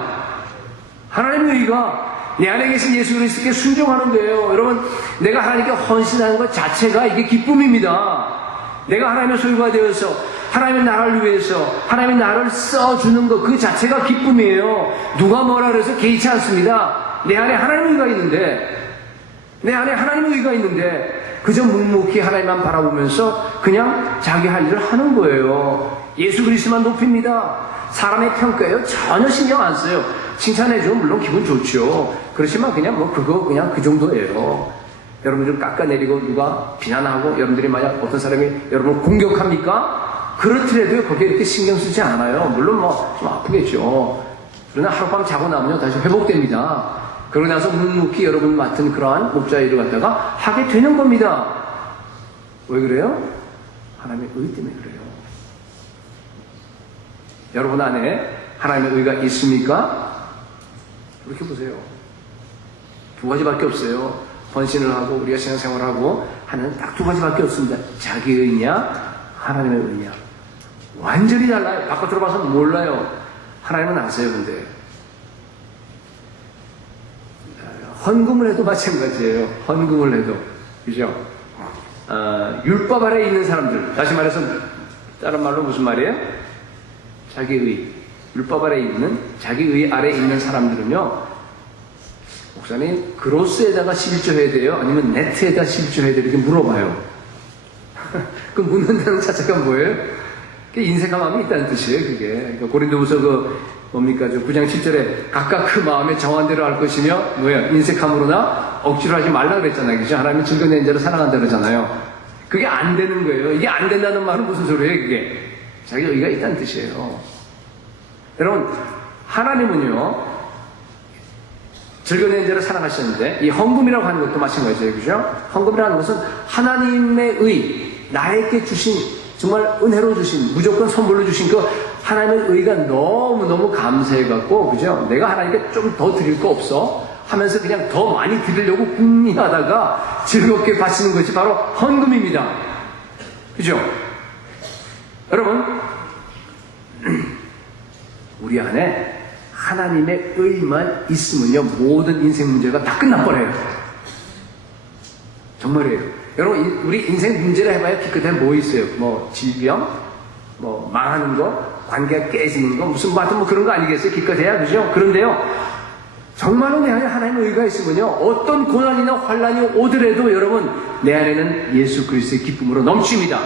하나님의 의가 내 안에 계신 예수 그리스도께 순종하는 거예요. 여러분, 내가 하나님께 헌신하는 것 자체가 이게 기쁨입니다. 내가 하나님의 소유가 되어서 하나님의 나라를 위해서 하나님의 나를 써주는 것, 그 자체가 기쁨이에요. 누가 뭐라 그래서 개의치 않습니다. 내 안에 하나님의 의가 있는데, 내 안에 하나님의 의가 있는데 그저 묵묵히 하나님만 바라보면서 그냥 자기 할 일을 하는 거예요. 예수 그리스도만 높입니다. 사람의 평가에요 전혀 신경 안 써요. 칭찬해주면 물론 기분 좋죠. 그렇지만 그냥 그냥 그 정도예요. 여러분들 깎아내리고 누가 비난하고 여러분들이 만약 어떤 사람이 여러분을 공격합니까? 그렇더라도 거기에 이렇게 신경 쓰지 않아요. 물론 좀 아프겠죠. 그러나 하룻밤 자고 나면요, 다시 회복됩니다. 그러고 나서 묵묵히 여러분 맡은 그러한 목자 일을 갖다가 하게 되는 겁니다. 왜 그래요? 하나님의 의 때문에 그래요. 여러분 안에 하나님의 의가 있습니까? 그렇게 보세요. 두 가지밖에 없어요. 헌신을 하고 우리가 신앙생활을 하고 하는 딱 두 가지밖에 없습니다. 자기 의냐, 하나님의 의냐. 완전히 달라요. 바깥으로 봐서 몰라요. 하나님은 아세요, 근데. 헌금을 해도 마찬가지예요. 헌금을 해도. 그죠? 율법 아래에 있는 사람들. 다시 말해서, 다른 말로 무슨 말이에요? 자기의. 율법 아래에 있는, 자기의 아래에 있는 사람들은요, 목사님, 그로스에다가 11조 해야 돼요? 아니면 네트에다 11조 해야 돼요? 이렇게 물어봐요. 그 묻는다는 자체가 뭐예요? 그게 인색함이 있다는 뜻이에요, 그게. 그러니까 고린도후서 뭡니까? 9장 7절에 각각 그 마음에 정한 대로 할 것이며, 인색함으로나 억지로 하지 말라 그랬잖아요. 그죠? 하나님은 즐거운 자를 사랑한다 그러잖아요. 그게 안 되는 거예요. 이게 안 된다는 말은 무슨 소리예요, 그게? 자기 의가 있다는 뜻이에요. 여러분, 하나님은요, 즐거운 자를 사랑하셨는데, 이 헌금이라고 하는 것도 마찬가지예요. 그죠? 헌금이라는 것은 하나님의 의, 나에게 주신, 정말 은혜로 주신, 무조건 선물로 주신 그 하나님의 의가 너무너무 감사해갖고, 그죠? 내가 하나님께 좀 더 드릴 거 없어? 하면서 그냥 더 많이 드리려고 궁리하다가 즐겁게 바치는 것이 바로 헌금입니다. 그죠? 여러분, 우리 안에 하나님의 의만 있으면요, 모든 인생 문제가 다 끝나버려요. 정말이에요. 여러분, 우리 인생 문제를 해봐야 기껏해 뭐 있어요? 뭐, 질병? 뭐, 망하는 거? 관계가 깨지는 거? 무슨, 뭐, 하여튼 뭐 그런 거 아니겠어요? 기껏해야, 그죠? 그런데요, 정말로 내 안에 하나님의 의가 있으면요, 어떤 고난이나 환란이 오더라도 여러분, 내 안에는 예수 그리스도의 기쁨으로 넘칩니다.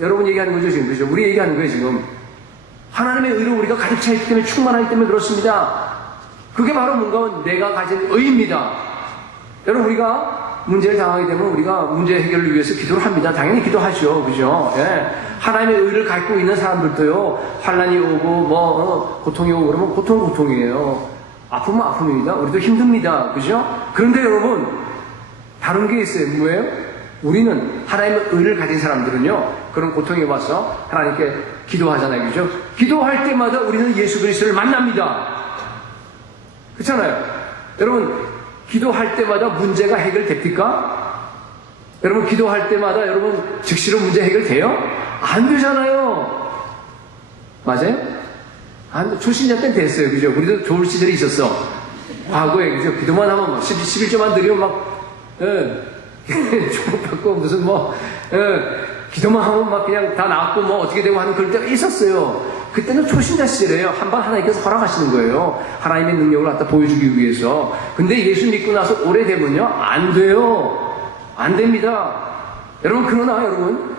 여러분 얘기하는 거죠, 지금. 그죠? 우리 얘기하는 거예요, 지금. 하나님의 의로 우리가 가득 차 있기 때문에, 충만하기 때문에 그렇습니다. 그게 바로 뭔가 내가 가진 의입니다. 여러분, 우리가 문제를 당하게 되면 우리가 문제 해결을 위해서 기도를 합니다. 당연히 기도하죠. 그죠? 예. 하나님의 의를 갖고 있는 사람들도요, 환란이 오고, 고통이 오고 그러면 고통은 고통이에요. 아픔은 아픔입니다. 우리도 힘듭니다. 그죠? 그런데 여러분, 다른 게 있어요. 뭐예요? 우리는 하나님의 의를 가진 사람들은요, 그런 고통이 와서 하나님께 기도하잖아요. 그죠? 기도할 때마다 우리는 예수 그리스도를 만납니다. 그렇잖아요. 여러분, 기도할 때마다 문제가 해결됩니까? 여러분, 기도할 때마다 여러분 즉시로 문제 해결돼요? 안 되잖아요. 맞아요? 초신자 때는 됐어요. 그죠? 우리도 좋을 시절이 있었어. 과거에, 그죠? 기도만 하면 막 11조만 드리면 막, 축복받고 무슨 기도만 하면 막 그냥 다 낫고 뭐 어떻게 되고 하는 그럴 때가 있었어요. 그때는 초신자 시절이에요. 한번 하나님께서 허락하시는 거예요. 하나님의 능력을 갖다 보여주기 위해서. 근데 예수 믿고 나서 오래되면요, 안 돼요. 안 됩니다. 여러분, 그러나 여러분,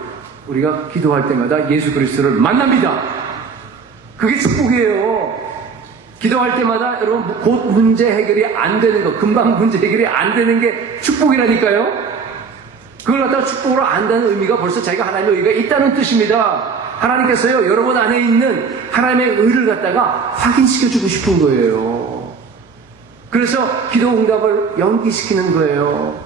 우리가 기도할 때마다 예수 그리스도를 만납니다. 그게 축복이에요. 기도할 때마다 여러분, 곧 문제 해결이 안 되는 거, 금방 문제 해결이 안 되는 게 축복이라니까요. 그걸 갖다가 축복으로 안다는 의미가 벌써 자기가 하나님의 의가 있다는 뜻입니다. 하나님께서요, 여러분 안에 있는 하나님의 의를 갖다가 확인시켜주고 싶은 거예요. 그래서 기도 응답을 연기시키는 거예요.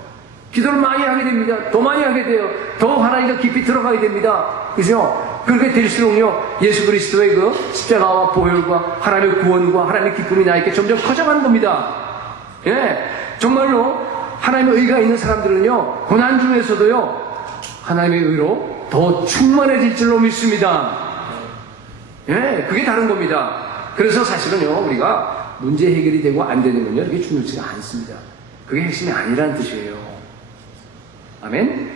기도를 많이 하게 됩니다. 더 많이 하게 돼요. 더 하나님과 깊이 들어가게 됩니다. 그죠? 그렇게 될수록요, 예수 그리스도의 그 십자가와 보혈과 하나님의 구원과 하나님의 기쁨이 나에게 점점 커져가는 겁니다. 예, 정말로 하나님의 의가 있는 사람들은요, 고난 중에서도요, 하나님의 의로 더 충만해질 줄로 믿습니다. 예, 그게 다른 겁니다. 그래서 사실은요, 우리가 문제 해결이 되고 안 되는 건요, 이게 중요치가 않습니다. 그게 핵심이 아니라는 뜻이에요. 아멘?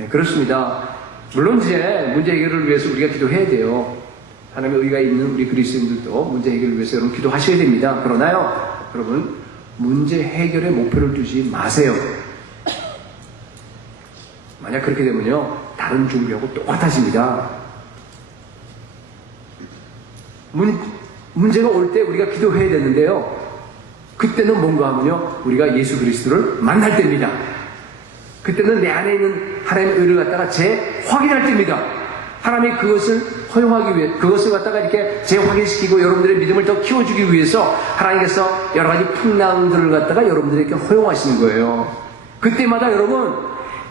예, 그렇습니다. 물론 이제 문제 해결을 위해서 우리가 기도해야 돼요. 하나님의 의가 있는 우리 그리스도인들도 문제 해결을 위해서 여러분 기도하셔야 됩니다. 그러나요, 여러분, 문제 해결에 목표를 두지 마세요. 만약 그렇게 되면요, 다른 종교하고 똑같아집니다. 문제가 올 때 우리가 기도해야 되는데요, 그때는 뭔가 하면요, 우리가 예수 그리스도를 만날 때입니다. 그때는 내 안에 있는 하나님의 의를 갖다가 재확인할 때입니다. 하나님이 그것을 허용하기 위해, 그것을 갖다가 이렇게 재확인시키고 여러분들의 믿음을 더 키워주기 위해서 하나님께서 여러 가지 풍랑들을 갖다가 여러분들에게 허용하시는 거예요. 그때마다 여러분,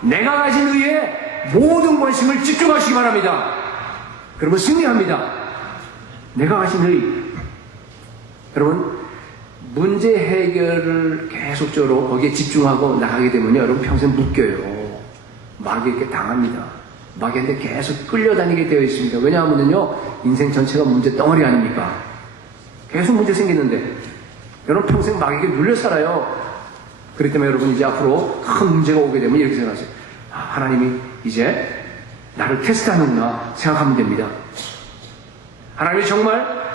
내가 가진 의에 모든 관심을 집중하시기 바랍니다. 그러면 승리합니다. 내가 가진 의. 여러분, 문제 해결을 계속적으로 거기에 집중하고 나가게 되면요, 여러분 평생 묶여요. 마귀에게 당합니다. 마귀한테 계속 끌려다니게 되어 있습니다. 왜냐하면요, 인생 전체가 문제 덩어리 아닙니까? 계속 문제 생기는데. 여러분 평생 마귀에게 눌려 살아요. 그렇기 때문에 여러분 이제 앞으로 큰 문제가 오게 되면 이렇게 생각하세요. 하나님이 이제 나를 테스트하는구나 생각하면 됩니다. 하나님이 정말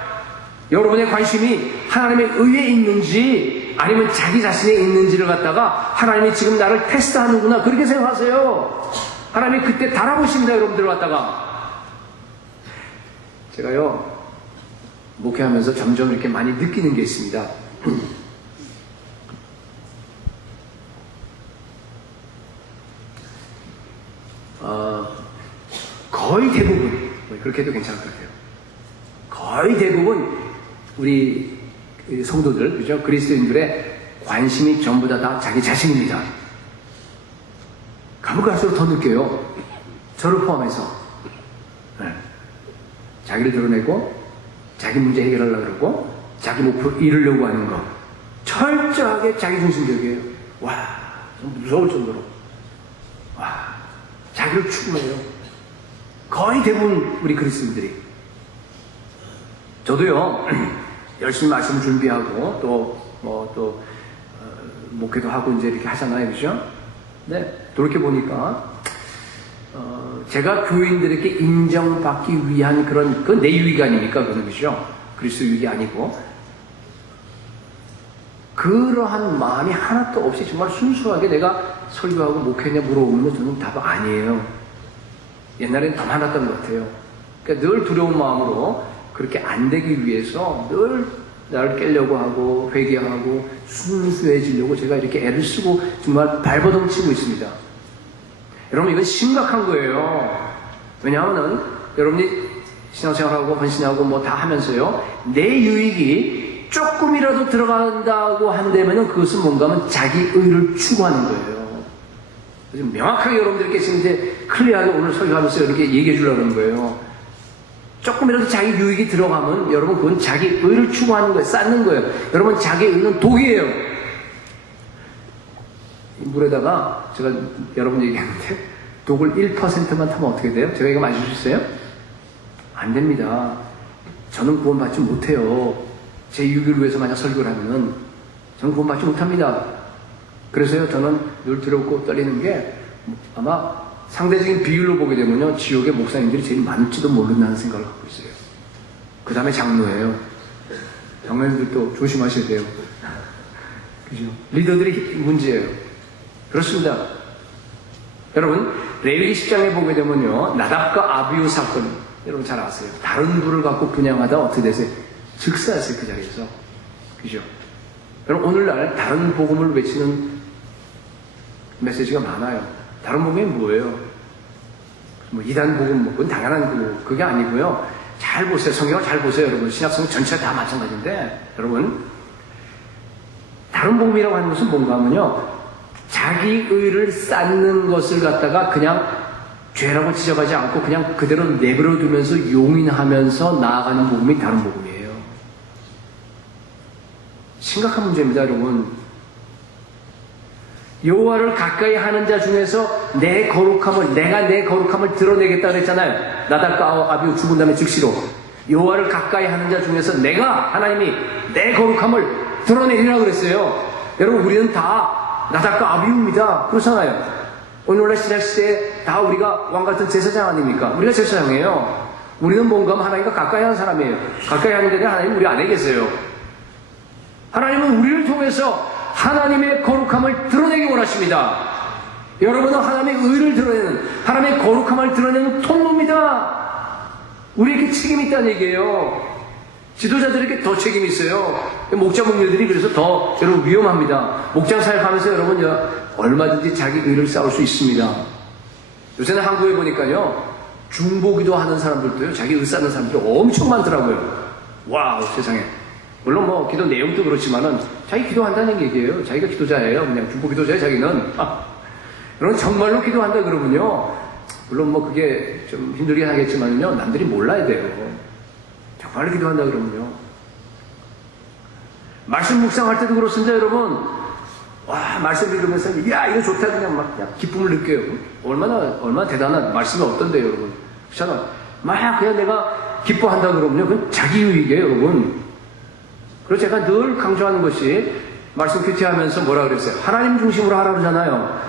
여러분의 관심이 하나님의 의에 있는지 아니면 자기 자신에 있는지를 갖다가 하나님이 지금 나를 테스트하는구나 그렇게 생각하세요. 하나님이 그때 달아보십니다. 여러분들을 갖다가. 제가요 목회하면서 점점 이렇게 많이 느끼는 게 있습니다. 거의 대부분 그렇게 해도 괜찮을 것 같아요. 거의 대부분 우리 성도들, 그죠? 그리스도인들의 관심이 전부 다 자기 자신입니다. 가면 갈수록 더 느껴요. 저를 포함해서. 네. 자기를 드러내고, 자기 문제 해결하려고 그러고, 자기 목표를 이루려고 하는 거. 철저하게 자기중심적이에요. 와, 좀 무서울 정도로. 와, 자기를 추구해요. 거의 대부분 우리 그리스도인들이. 저도요, 열심히 말씀을 준비하고, 목회도 하고 이제 이렇게 하잖아요. 그죠? 네. 돌이켜보니까, 제가 교인들에게 인정받기 위한 그런, 그 내 유익이 아닙니까? 그건 그죠? 그리스도 유익이 아니고. 그러한 마음이 하나도 없이 정말 순수하게 내가 설교하고 목회냐 물어보면 저는 답 아니에요. 옛날엔 더 많았던 것 같아요. 그러니까 늘 두려운 마음으로 그렇게 안 되기 위해서 늘 나를 깨려고 하고 회개하고 순수해지려고 제가 이렇게 애를 쓰고 정말 발버둥 치고 있습니다. 여러분 이건 심각한 거예요. 왜냐하면 여러분이 신앙생활하고 헌신하고 뭐 다 하면서요 내 유익이 조금이라도 들어간다고 한다면 그것은 뭔가 하면 자기 의를 추구하는 거예요. 명확하게 여러분들께 지금 이제 클리어하게 오늘 설교하면서 이렇게 얘기해 주려고 하는 거예요. 조금이라도 자기 유익이 들어가면 여러분 그건 자기 의를 추구하는 거예요. 쌓는 거예요. 여러분 자기 의는 독이에요. 물에다가 제가 여러분 얘기했는데 독을 1%만 타면 어떻게 돼요? 제가 이거 마실 수 있어요? 안 됩니다. 저는 구원받지 못해요. 제 유익을 위해서 만약 설교를 하면 저는 구원받지 못합니다. 그래서요 저는 늘 두렵고 떨리는 게 아마 상대적인 비율로 보게 되면요 지옥의 목사님들이 제일 많을지도 모른다는 생각을 갖고 있어요. 그 다음에 장로예요. 장로님들도 조심하셔야 돼요. 그죠? 리더들이 문제예요. 그렇습니다. 여러분 레위기 10장에 보게 되면요 나답과 아비후 사건 여러분 잘 아세요. 다른 불을 갖고 분양하다 어떻게 되세요? 즉사하세요. 그 자리에서. 그죠? 여러분 오늘날 다른 복음을 외치는 메시지가 많아요. 다른 복음이 뭐예요? 뭐 이단 복음, 그건 당연한 거고 그게 아니고요. 잘 보세요. 성경을 잘 보세요. 여러분 신약성경 전체가 다 마찬가지인데 여러분 다른 복음이라고 하는 것은 뭔가 하면요 자기 의를 쌓는 것을 갖다가 그냥 죄라고 지적하지 않고 그냥 그대로 내버려 두면서 용인하면서 나아가는 복음이 다른 복음이에요. 심각한 문제입니다. 여러분 여호와를 가까이 하는 자 중에서 내가 내 거룩함을 드러내겠다 그랬잖아요. 나답과 아비후 죽은 다음에 즉시로 여호와를 가까이 하는 자 중에서 내가 하나님이 내 거룩함을 드러내리라 그랬어요. 여러분 우리는 다 나답과 아비후입니다. 그렇잖아요. 오늘날 신약시대에 다 우리가 왕같은 제사장 아닙니까? 우리가 제사장이에요. 우리는 뭔가 하나님과 가까이 하는 사람이에요. 가까이 하는 데는 하나님 우리 안에 계세요. 하나님은 우리를 통해서 하나님의 거룩함을 드러내기 원하십니다. 여러분은 하나님의 의를 드러내는 하나님의 거룩함을 드러내는 통로입니다. 우리에게 책임이 있다는 얘기예요. 지도자들에게 더 책임이 있어요. 목자 목녀들이 그래서 더 여러분 위험합니다. 목장 사역하면서 여러분 얼마든지 자기 의를 쌓을 수 있습니다. 요새는 한국에 보니까요 중보기도 하는 사람들도요 자기 의 쌓는 사람들이 엄청 많더라고요. 와우 세상에. 물론 뭐 기도 내용도 그렇지만은 자기 기도한다는 얘기예요. 자기가 기도자예요. 그냥 중보 기도자예요. 자기는. 여러분 정말로 기도한다 그러면요. 물론 뭐 그게 좀 힘들긴 하겠지만요. 남들이 몰라야 돼요. 정말로 기도한다 그러면요. 말씀 묵상할 때도 그렇습니다, 여러분. 와 말씀 읽으면서 야 이거 좋다 그냥 막 기쁨을 느껴요. 얼마나 대단한 말씀이 어떤데요, 여러분. 그렇잖아. 막 그냥 내가 기뻐한다 그러면요. 그건 자기 유익이에요, 여러분. 그래서 제가 늘 강조하는 것이 말씀 큐티하면서 뭐라 그랬어요? 하나님 중심으로 하라 그러잖아요.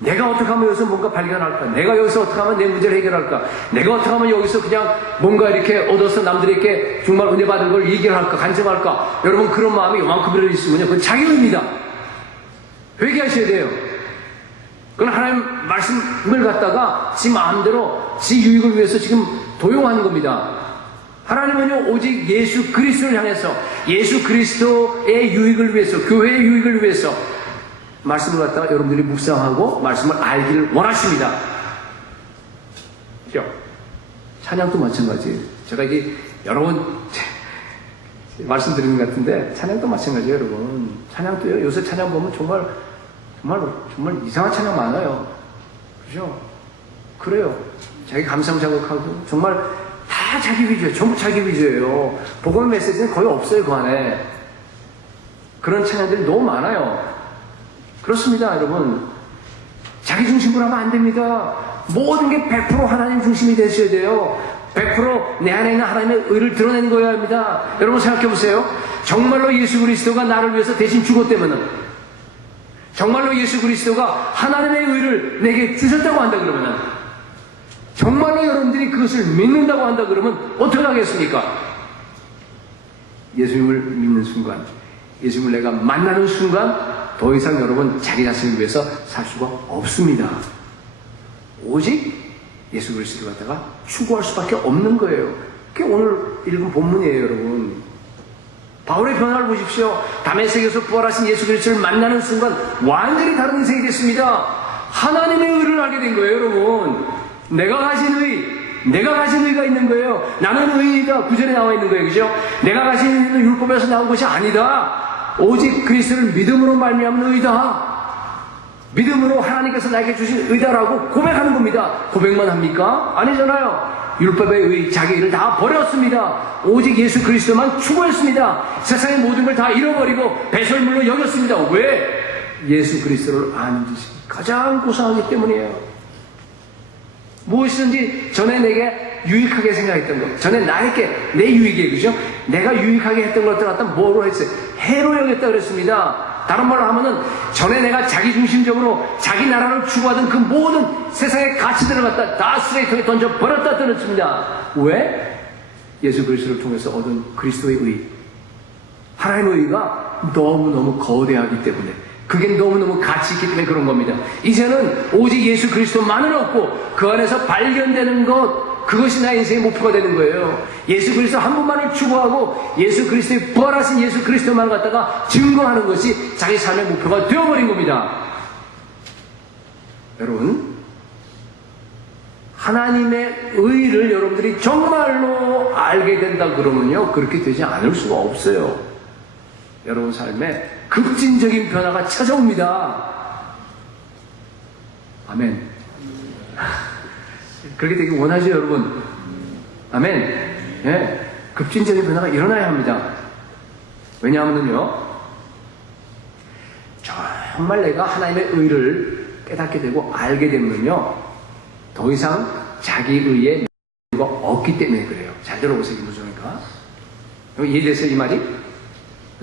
내가 어떻게 하면 여기서 뭔가 발견할까? 내가 여기서 어떻게 하면 내 문제를 해결할까? 내가 어떻게 하면 여기서 그냥 뭔가 이렇게 얻어서 남들에게 정말 은혜 받은 걸 얘기를 할까? 간증할까? 여러분 그런 마음이 요만큼이라도 있으면요. 그건 자기입니다. 회개하셔야 돼요. 그건 하나님 말씀을 갖다가 지 마음대로 지 유익을 위해서 지금 도용하는 겁니다. 하나님은요 오직 예수 그리스도를 향해서 예수 그리스도의 유익을 위해서 교회의 유익을 위해서 말씀을 갖다가 여러분들이 묵상하고 말씀을 알기를 원하십니다. 그죠? 찬양도 마찬가지예요. 제가 이게 여러 번 말씀드리는 것 같은데 찬양도 마찬가지예요, 여러분. 찬양도요. 요새 찬양 보면 정말 이상한 찬양 많아요. 그죠? 그래요. 자기 감성 자극하고 정말 다 자기 위주예요. 전부 자기 위주예요. 복음의 메시지는 거의 없어요, 그 안에. 그런 찬양들이 너무 많아요. 그렇습니다, 여러분. 자기 중심으로 하면 안 됩니다. 모든 게 100% 하나님 중심이 되셔야 돼요. 100% 내 안에 있는 하나님의 의를 드러내는 거여야 합니다. 여러분 생각해 보세요. 정말로 예수 그리스도가 나를 위해서 대신 죽었다면은, 정말로 예수 그리스도가 하나님의 의를 내게 주셨다고 한다 그러면은, 정말로 여러분들이 그것을 믿는다고 한다 그러면 어떻게 하겠습니까? 예수님을 믿는 순간, 예수님을 내가 만나는 순간 더 이상 여러분 자기 자신을 위해서 살 수가 없습니다. 오직 예수 그리스도를 갖다가 추구할 수밖에 없는 거예요. 그게 오늘 읽은 본문이에요, 여러분. 바울의 변화를 보십시오. 다메섹에서 부활하신 예수 그리스도를 만나는 순간 완전히 다른 인생이 됐습니다. 하나님의 의를 알게 된 거예요, 여러분. 내가 가진 의가 있는 거예요. 나는 의이다. 구절에 나와 있는 거예요, 그죠? 내가 가진 의는 율법에서 나온 것이 아니다. 오직 그리스도를 믿음으로 말미암는 의다. 믿음으로 하나님께서 나에게 주신 의다라고 고백하는 겁니다. 고백만 합니까? 아니잖아요. 율법의 의, 자기 의를 다 버렸습니다. 오직 예수 그리스도만 추구했습니다. 세상의 모든 걸 다 잃어버리고 배설물로 여겼습니다. 왜? 예수 그리스도를 아는 것이 가장 고상하기 때문이에요. 무엇이든지 전에 내게 유익하게 생각했던 것, 전에 나에게 내 유익에, 그죠? 내가 유익하게 했던 것들 갖다 뭐로 했어요? 해로 여겼다 그랬습니다. 다른 말로 하면은 전에 내가 자기 중심적으로 자기 나라를 추구하던 그 모든 세상의 가치들을 갖다 다 쓰레기통에 던져 버렸다 들었습니다. 왜? 예수 그리스도를 통해서 얻은 그리스도의 의, 하나님의 의가 너무너무 거대하기 때문에, 그게 너무너무 가치 있기 때문에 그런 겁니다. 이제는 오직 예수 그리스도만을 얻고 그 안에서 발견되는 것, 그것이 나의 인생의 목표가 되는 거예요. 예수 그리스도 한 분만을 추구하고 예수 그리스도의 부활하신 예수 그리스도만 갖다가 증거하는 것이 자기 삶의 목표가 되어버린 겁니다. 여러분, 하나님의 의를 여러분들이 정말로 알게 된다 그러면요, 그렇게 되지 않을 수가 없어요. 여러분 삶에 급진적인 변화가 찾아옵니다. 아멘. 그렇게 되기 원하죠, 여러분? 아멘. 예. 급진적인 변화가 일어나야 합니다. 왜냐하면요, 정말 내가 하나님의 의를 깨닫게 되고 알게 되면요, 더 이상 자기 의에 가 없기 때문에 그래요. 잘 들어보세요, 무슨니까? 이해됐어요, 이 말이?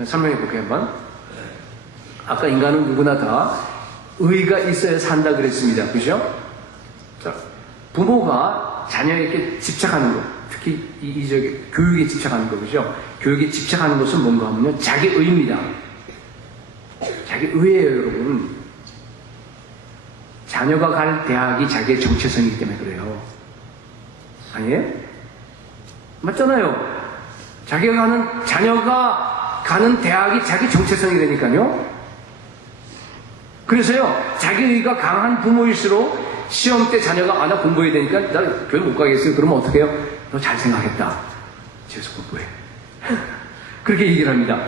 설명해 볼게요, 한번. 아까 인간은 누구나 다 의가 있어야 산다 그랬습니다. 그죠? 자, 부모가 자녀에게 집착하는 것, 특히 교육에 집착하는 거, 그죠? 교육에 집착하는 것은 뭔가 하면요, 자기 의입니다. 자기 의예요, 여러분. 자녀가 갈 대학이 자기의 정체성이기 때문에 그래요. 아니에요? 맞잖아요. 자녀가 가는 대학이 자기 정체성이 되니까요. 그래서요, 자기 의가 강한 부모일수록 시험 때 자녀가 나 공부해야 되니까 나 교회 못 가겠어요. 그러면 어떻게 해요? 너 잘 생각했다. 집에서 공부해. 그렇게 얘기를 합니다.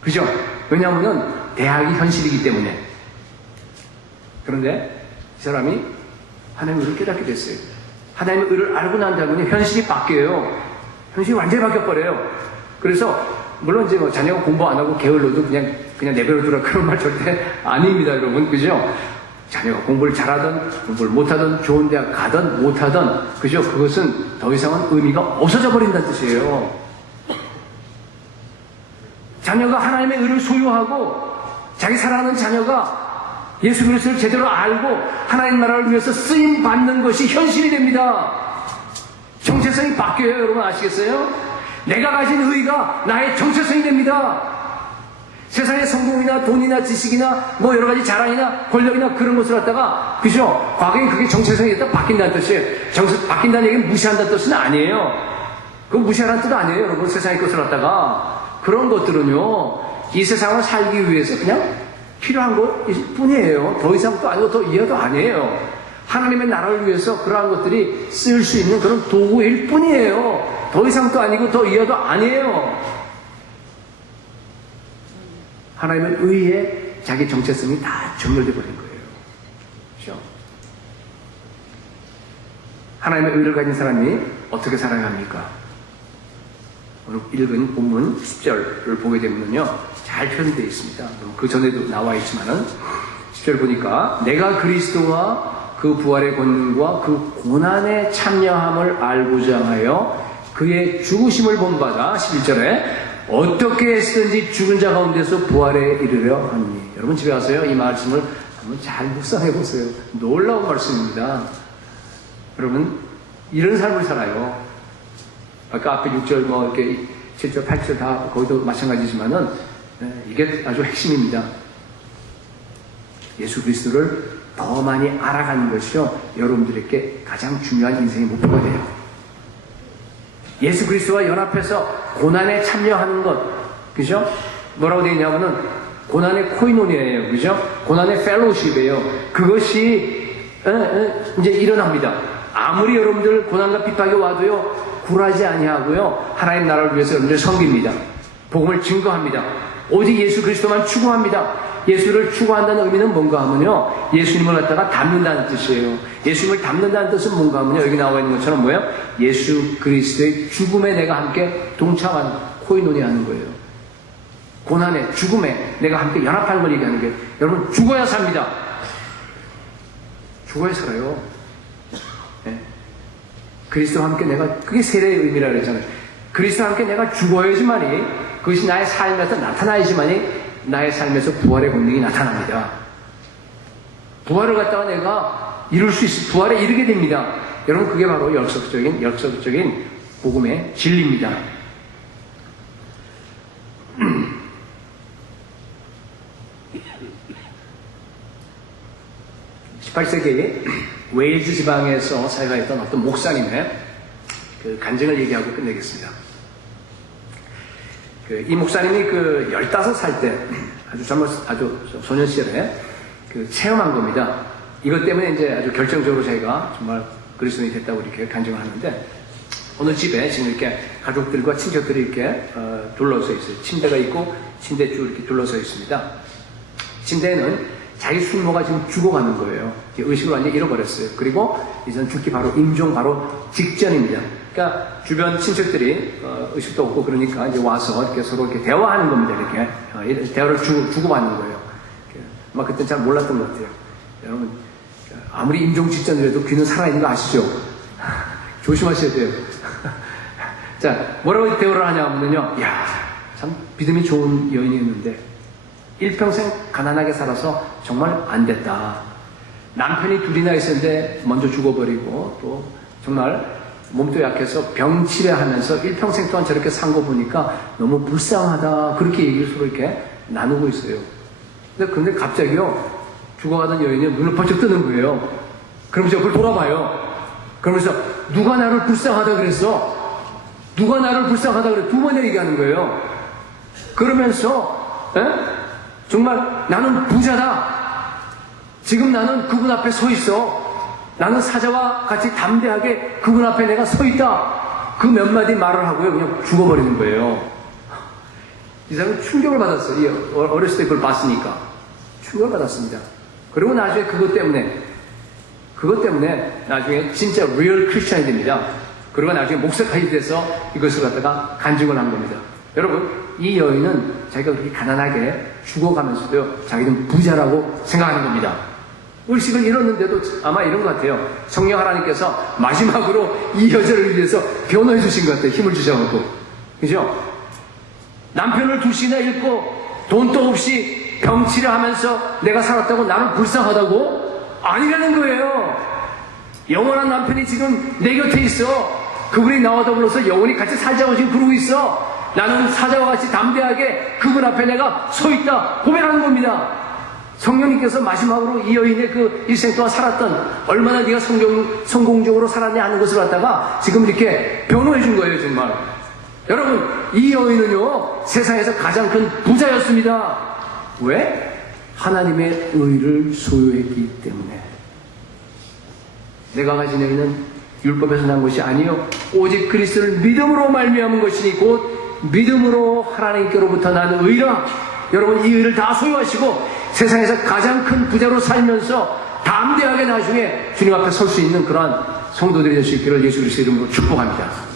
그죠? 왜냐하면 대학이 현실이기 때문에. 그런데 이 사람이 하나님의 의를 깨닫게 됐어요. 하나님의 의를 알고 난 다음에 현실이 바뀌어요. 현실이 완전히 바뀌어버려요. 그래서 물론 이제 뭐 자녀가 공부 안 하고 게을러도 그냥 내버려두라 그런 말 절대 아닙니다, 여러분. 그죠? 자녀가 공부를 잘하든 공부를 못하든 좋은 대학 가든 못하든, 그죠? 그것은 더 이상은 의미가 없어져 버린다는 뜻이에요. 자녀가 하나님의 의를 소유하고 자기 사랑하는 자녀가 예수 그리스도를 제대로 알고 하나님 나라를 위해서 쓰임 받는 것이 현실이 됩니다. 정체성이 바뀌어요. 여러분 아시겠어요? 내가 가진 의가 나의 정체성이 됩니다. 세상의 성공이나 돈이나 지식이나 뭐 여러 가지 자랑이나 권력이나 그런 것을 갖다가 그죠? 과거에 그게 정체성이 됐다 바뀐다는 뜻이에요. 바뀐다는 얘기는 무시한다는 뜻은 아니에요. 그건 무시하라는 뜻 아니에요. 여러분 세상의 것을 갖다가 그런 것들은요 이 세상을 살기 위해서 그냥 필요한 것일 뿐이에요. 더 이상 또 아니고 더 이하도 아니에요. 하나님의 나라를 위해서 그러한 것들이 쓸 수 있는 그런 도구일 뿐이에요. 더 이상도 아니고 더 이하도 아니에요. 하나님의 의에 자기 정체성이 다 정렬되어 버린 거예요. 그렇죠? 하나님의 의를 가진 사람이 어떻게 살아야 합니까? 오늘 읽은 본문 10절을 보게 되면요 잘 표현되어 있습니다. 그 전에도 나와 있지만은 10절 보니까 내가 그리스도와 그 부활의 권능과 그 고난에 참여함을 알고자 하여 그의 죽으심을 본받아 11절에 어떻게 했든지 죽은 자 가운데서 부활에 이르려 하니. 여러분 집에 가서요 이 말씀을 한번 잘 묵상해 보세요. 놀라운 말씀입니다. 여러분 이런 삶을 살아요. 아까 앞에 6절 뭐 이렇게 7절 8절 다 거기도 마찬가지지만은 이게 아주 핵심입니다. 예수 그리스도를 더 많이 알아가는 것이요 여러분들에게 가장 중요한 인생의 목표가 돼요. 예수 그리스도와 연합해서 고난에 참여하는 것, 그죠? 뭐라고 되어 있냐면은 고난의 코이노니아예요, 그죠? 고난의 펠로우십이에요. 그것이 이제 일어납니다. 아무리 여러분들 고난과 핍박이 와도요 굴하지 아니하고요 하나님 나라를 위해서 여러분들 섬깁니다. 복음을 증거합니다. 오직 예수 그리스도만 추구합니다. 예수를 추구한다는 의미는 뭔가 하면요 예수님을 갖다가 닮는다는 뜻이에요. 예수님을 닮는다는 뜻은 뭔가 하면요 여기 나와 있는 것처럼 뭐예요? 예수 그리스도의 죽음에 내가 함께 동참하는 코이노니 하는 거예요. 고난에 죽음에 내가 함께 연합하는 걸 얘기하는 게 여러분 죽어야 삽니다. 죽어야 살아요. 네. 그리스도와 함께 내가 그게 세례의 의미라고 그랬잖아요. 그리스도와 함께 내가 죽어야지만이 그것이 나의 삶에서 나타나야지만이 나의 삶에서 부활의 권능이 나타납니다. 부활을 갖다가 내가 이룰 수 있어 부활에 이르게 됩니다. 여러분 그게 바로 역설적인 복음의 진리입니다. 18세기 웨일즈 지방에서 사역했던 어떤 목사님의 그 간증을 얘기하고 끝내겠습니다. 이 목사님이 15살 때 아주 소년 시절에 체험한 겁니다. 이것 때문에 이제 아주 결정적으로 자기가 정말 그리스도인이 됐다고 이렇게 간증을 하는데 어느 집에 지금 이렇게 가족들과 친척들이 이렇게 둘러서 있어요. 침대가 있고 침대 쭉 이렇게 둘러서 있습니다. 침대에는 자기 숙모가 지금 죽어가는 거예요. 의식을 완전히 잃어버렸어요. 그리고 이제는 죽기 바로 임종 바로 직전입니다. 그러니까 주변 친척들이 의식도 없고 그러니까 이제 와서 이렇게 서로 이렇게 대화하는 겁니다. 이렇게 대화를 주고받는 거예요. 막 그때 잘 몰랐던 것 같아요. 여러분 아무리 임종 직전이라도 귀는 살아있는 거 아시죠? 조심하셔야 돼요. 자 뭐라고 대화를 하냐면요, 야 참 믿음이 좋은 여인이었는데 일평생 가난하게 살아서 정말 안 됐다. 남편이 둘이나 있었는데 먼저 죽어버리고 또 정말 몸도 약해서 병 치료하면서 일평생 동안 저렇게 산 거 보니까 너무 불쌍하다. 그렇게 얘기를 서로 이렇게 나누고 있어요. 근데 갑자기요 죽어가던 여인이 눈을 번쩍 뜨는 거예요. 그러면서 그걸 돌아봐요. 그러면서 누가 나를 불쌍하다 그랬어? 누가 나를 불쌍하다 그래? 2번이나 얘기하는 거예요. 그러면서 정말 나는 부자다. 지금 나는 그분 앞에 서 있어. 나는 사자와 같이 담대하게 그분 앞에 내가 서 있다. 그 몇 마디 말을 하고요 그냥 죽어버리는 거예요. 이 사람은 충격을 받았어요. 어렸을 때 그걸 봤으니까 충격을 받았습니다. 그리고 나중에 그것 때문에 나중에 진짜 리얼 크리스찬이 됩니다. 그리고 나중에 목사까지 돼서 이것을 갖다가 간증을 한 겁니다. 여러분 이 여인은 자기가 그렇게 가난하게 죽어가면서도요 자기는 부자라고 생각하는 겁니다. 의식을 잃었는데도 아마 이런 것 같아요. 성령 하나님께서 마지막으로 이 여자를 위해서 변호해 주신 것 같아요. 힘을 주셔가지고. 그죠? 남편을 두시나 잃고 돈도 없이 병치려 하면서 내가 살았다고 나는 불쌍하다고? 아니라는 거예요. 영원한 남편이 지금 내 곁에 있어. 그분이 나와 더불어서 영원히 같이 살자고 지금 그러고 있어. 나는 사자와 같이 담대하게 그분 앞에 내가 서 있다 고백하는 겁니다. 성령님께서 마지막으로 이 여인의 그 일생 동안 살았던 얼마나 네가 성공적으로 살았냐 하는 것을 갖다가 지금 이렇게 변호해 준 거예요. 정말 여러분, 이 여인은요 세상에서 가장 큰 부자였습니다. 왜? 하나님의 의를 소유했기 때문에. 내가 가진 의는 율법에서 난 것이 아니요 오직 그리스도를 믿음으로 말미암은 것이니 곧 믿음으로 하나님께로부터 난 의라. 여러분, 이 의를 다 소유하시고 세상에서 가장 큰 부자로 살면서 담대하게 나중에 주님 앞에 설 수 있는 그러한 성도들이 될 수 있기를 예수 그리스도 이름으로 축복합니다.